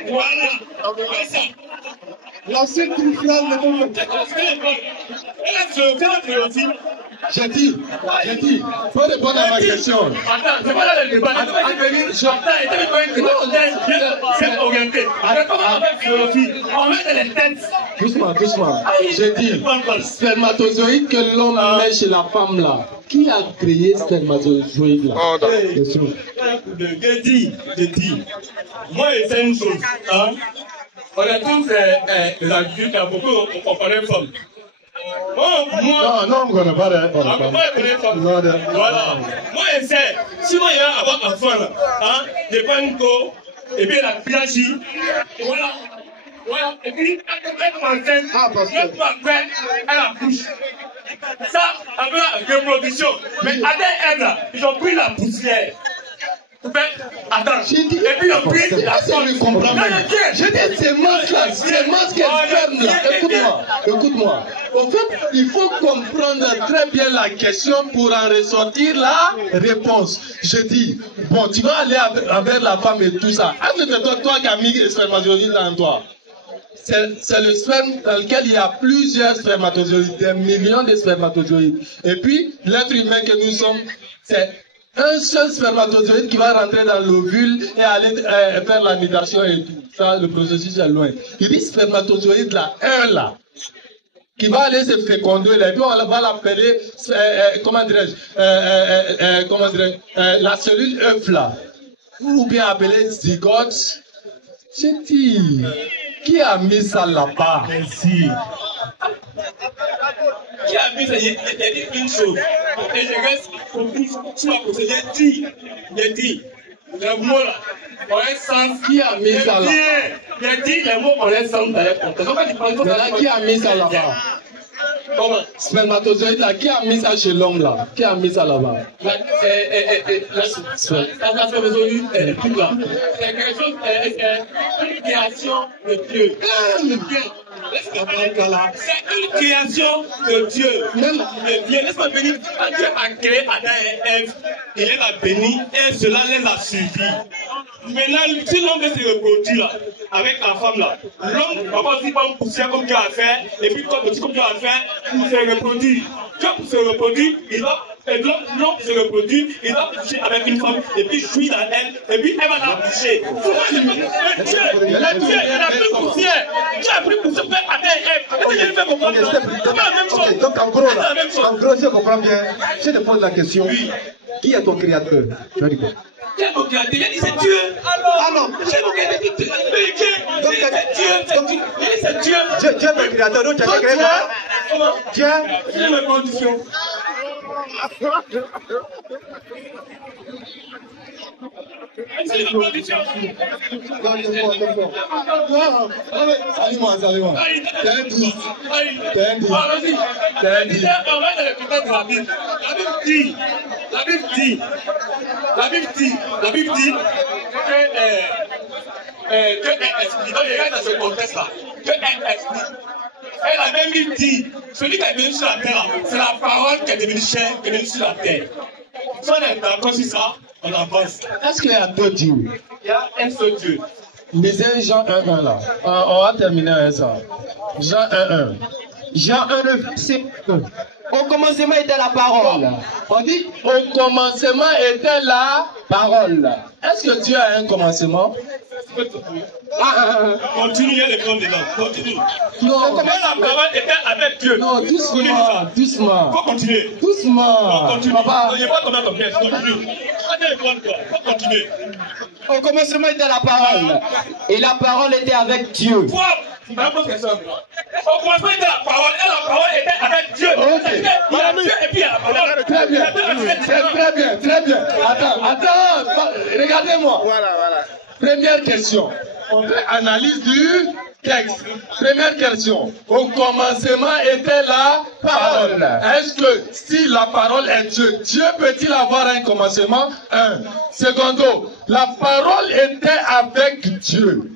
Voilà, c'est ça. La suite d'une phrase n'est pas. J'ai dit, faut répondre à ma question. Attends, c'est pas là le débat. C'est orienté. Comment on fait philosophie? On met les têtes. Doucement. J'ai dit, spermatozoïde que l'homme met chez la femme là. Qui a créé spermatozoïde là? Je dis. Moi, c'est une chose. Hein? On a tous des adultes, il y a beaucoup, on connaît femmes. Moi, non, on ne connaît pas les femmes. Voilà. Moi, je sais, si moi, il y a avoir un enfant là, hein, je prends une go, et puis la piagie, voilà. Et puis, elle tombe enceinte, le temps après, elle accouche. Ça, avec la reproduction. Mais avec elle là, ils ont pris la poussière. Attends, et puis on prie la somme. J'ai dit, c'est masque là, c'est masque ferme là. Écoute-moi. En fait, il faut comprendre très bien la question pour en ressortir la réponse. Je dis, bon, tu vas aller avec la femme et tout ça. Est-ce que c'est toi qui as mis le spermatozoïde dans toi? C'est le sperme dans lequel il y a plusieurs spermatozoïdes, des millions de spermatozoïdes. Et puis, l'être humain que nous sommes, c'est un seul spermatozoïde qui va rentrer dans l'ovule et aller faire la nidation et tout. Ça, le processus est loin. Il dit spermatozoïde là, un là, qui va aller se féconder là, et puis on va l'appeler, la cellule œuf là, ou bien appelée zygote. J'ai dit, qui a mis ça là-bas? Merci. Qui a mis ça? Il a dit une chose. Et je reste focus sur la procédure. J'ai dit, les mots là, on est sens. Qui a mis ça là? J'ai dit, les mots, on est sens dans les contextes. Mais là, qui a mis ça là-bas? Comment? Spermatozoïde là, qui a mis ça chez l'homme là? Qui a mis ça là-bas? La spermatozoïde, tout là. C'est quelque chose, une création de Dieu. C'est une création de Dieu. Même Dieu, laisse-moi bénir. Quand Dieu a créé Adam et Ève, il les a bénis et cela les a suivis. Maintenant, si l'homme veut se reproduire là, avec la femme là, l'homme va pas aussi pas pousser comme Dieu a fait, et puis comme Dieu a fait, pour se reproduire. Dieu pour se reproduire, il va. Et l'homme se reproduit, il va coucher avec une femme, et puis jouir dans elle, et puis elle va la coucher. Dieu a pris poussière. Dieu a pris poussière pour faire Adam et Ève. Comment il fait comprendre ça? C'est pas la même chose. Donc en gros, si je comprends bien, je te pose la question, qui est ton créateur? Tu vas dire quoi? Qui est mon créateur? Il a dit c'est Dieu. Ah non. C'est mon créateur. C'est Dieu. C'est Dieu. Dieu est ton créateur, donc tu as créé quoi? Dieu. C'est mes conditions. C'est les conditions. Allez-moi. T'es un 10. On va dans le côté de la Bible. La Bible dit que est esprit. Donc, il reste dans ce contexte-là. Que est esprit. Elle a même dit, celui qui est venu sur la terre, c'est la parole qui est devenue chair, qui est venue sur la terre. Si on est d'accord sur ça, on avance. Est-ce qu'il y a deux dieux? Il y a un seul Dieu. Lisez Jean 1:1 là. On va terminer avec ça. Jean 1:1. Jean 1, le verset 1. Au commencement était la parole. On dit au commencement était la parole. Est-ce que Dieu a un commencement? Continue, il y a les comptes dedans. Continue. Non. Mais la parole était avec Dieu. Non, doucement, doucement. Faut continuer. Doucement. Continue. Papa. Il n'y a pas combien de pièces. Continue. Faut continuer. Au commencement était la parole. Et la parole était avec Dieu. Quoi? Au commencement était la parole. Et la parole était avec Dieu. Ok. Il y a Dieu et puis il y a la parole. Très bien. Très bien, très bien. Attends. Regardez-moi. Voilà. Première question. On fait analyse du texte. Première question. Au commencement était la parole. Est-ce que si la parole est Dieu, Dieu peut-il avoir un commencement? Un. Secondo, la parole était avec Dieu.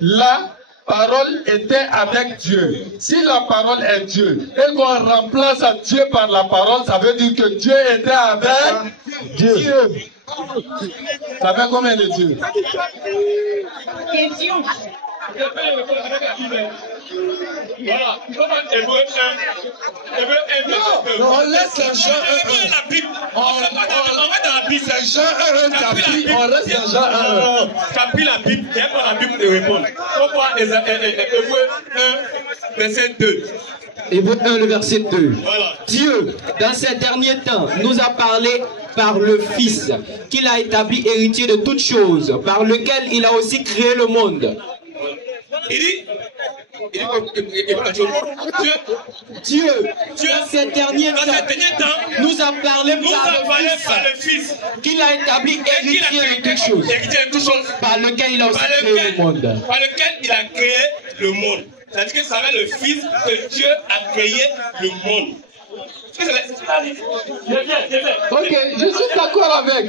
La parole était avec Dieu. Si la parole est Dieu et qu'on remplace Dieu par la parole, ça veut dire que Dieu était avec Dieu. Ça fait combien de dieux? Voilà. Non, on laisse Jean 1:1. On va dans la Bible. C'est Jean 1:1 chapitre. On reste dans Jean 1:1. Tu as pris la Bible, et après la Bible te répond. Pourquoi Hébreu 1, verset 2. Hébreu 1, le verset 2. Voilà. Dieu, dans ces derniers temps, nous a parlé par le Fils, qu'il a établi héritier de toutes choses, par lequel il a aussi créé le monde. Il dit Dieu, dans ces derniers temps, nous a parlé par le Fils, qu'il a établi héritier de toutes choses, par lequel il a aussi créé le monde. Par lequel il a créé le monde. C'est-à-dire que ça va le Fils que Dieu a créé le monde. Ok, je suis d'accord avec.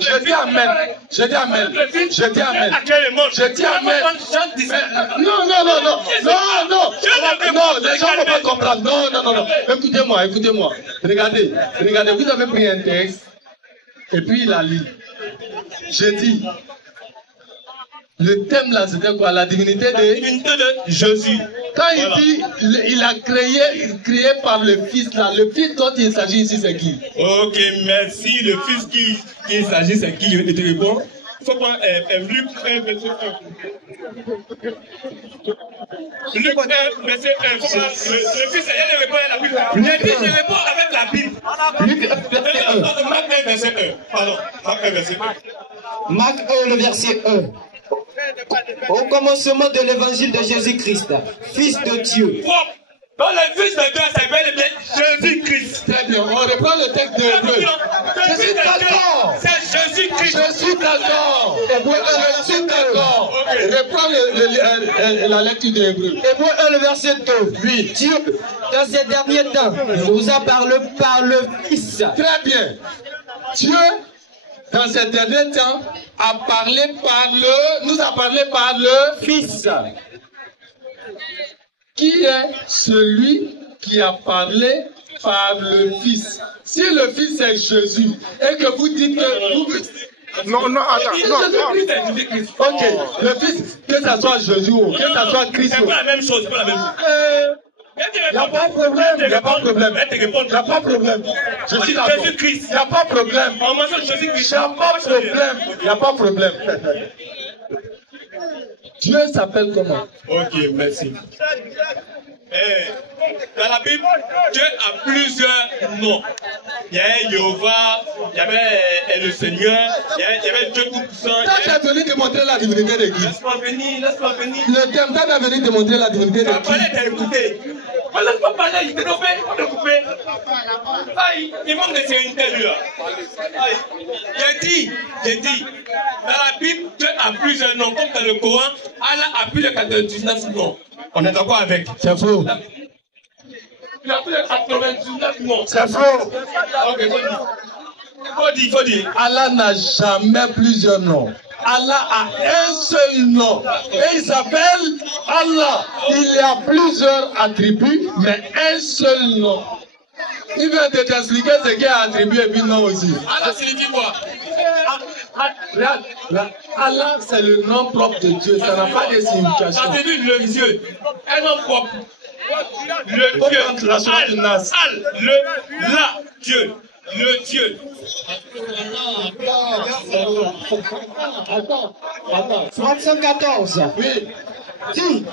Je dis Amen. Je dis Amen. Je dis Amen. Je dis Amen. Non, les gens ne vont pas comprendre. Non. Écoutez-moi. Regardez, vous avez pris un texte et puis il a lu. Je dis, le thème là, c'était quoi? La divinité de Jésus. Quand il dit, il a créé par le Fils là, le Fils dont il s'agit ici, c'est qui? Ok, merci. Le Fils qui il s'agit, c'est qui? Je te réponds. Il faut prendre Luc 1, verset 1. Luc 1, verset 1. Le Fils, il répond à la Bible. Je réponds avec la Bible. Luc 1, verset 1. Marc 1, verset 1. Pardon, Marc 1, verset 1. Marc 1, le verset 1. Au commencement de l'évangile de Jésus-Christ, Fils de Dieu. Dans le Fils de Dieu, c'est bel et bien Jésus-Christ. Très bien, on reprend le texte de Hébreu. Je suis d'accord. C'est Jésus-Christ. Je suis d'accord. Je suis d'accord. Reprends la lecture de Hébreu. Hébreu 1, le verset 2. Oui. Dieu, dans ces derniers temps, nous a parlé par le Fils. Très bien. Dieu, dans ces derniers temps, nous a parlé par le Fils. Qui est celui qui a parlé par le Fils? Si le Fils est Jésus et que vous dites que vous... Ok, le Fils, que ça soit Jésus ou que ça soit Christ. C'est pas la même chose, pas la même chose. Il n'y a pas de problème, il n'y a pas de problème. Il n'y a pas de problème. Je suis d'accord. Il n'y a pas de problème. Il n'y a pas de problème. Dieu s'appelle comment? Ok, merci. Dans la Bible, Dieu a plusieurs noms. Il y a Jéhovah, il y avait le Seigneur, il y avait Dieu Tout-Puissant. Tu es venu démontrer la divinité de qui? Laisse-moi venir. Le thème, tu es venu démontrer la divinité de qui? Laisse-moi parler, il t'est coupé, on est coupé. Aïe, il manque de sérénité lui là. Aïe, j'ai dit, dans la Bible, Dieu a plusieurs noms, comme dans le Coran, Allah a plus de 99 noms. On est d'accord avec? C'est faux. Il a plus de 99 noms. C'est faux. Ok, faut dire. Allah n'a jamais plusieurs noms. Allah a un seul nom. Et il s'appelle Allah. Il y a plusieurs attributs, mais un seul nom. Il vient de t'expliquer ce qu'il y a attribué et puis non aussi. Allah signifie quoi? Allah, c'est le nom propre de Dieu. Ça n'a pas de signification. Ça veut dire le Dieu. Un nom propre. Le Dieu. La Dieu. Le Dieu. Attends. 314. Oui.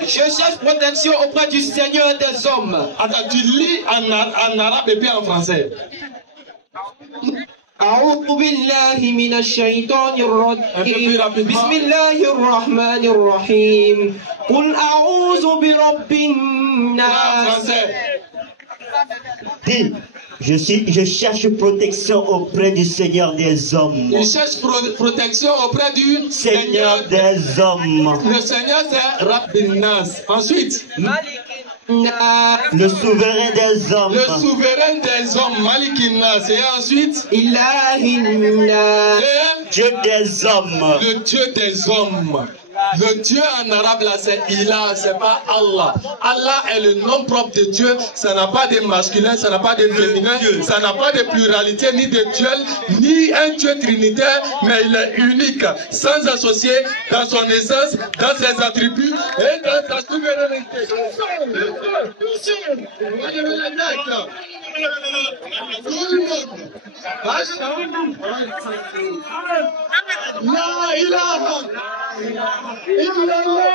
Je cherche protection auprès du Seigneur des hommes. Attends, tu lis en arabe et puis en français. أعوذ بالله من الشيطان الرجيم بسم الله الرحمن الرحيم قل أعوذ برب الناس. Dis, je cherche protection auprès du Seigneur des hommes. Il cherche protection auprès du Seigneur des hommes. Le Seigneur c'est Rabbin Nas. Ensuite, le souverain des hommes. Le souverain des hommes, Malikin Nas. Et ensuite, Dieu des hommes. Le Dieu des hommes. Le Dieu en arabe là c'est Ilah, c'est pas Allah. Allah est le nom propre de Dieu. Ça n'a pas de masculin, ça n'a pas de féminin, ça n'a pas de pluralité ni de duel, ni un Dieu trinitaire, mais il est unique, sans associé dans son essence, dans ses attributs et dans sa souveraineté. La ilaha illallah.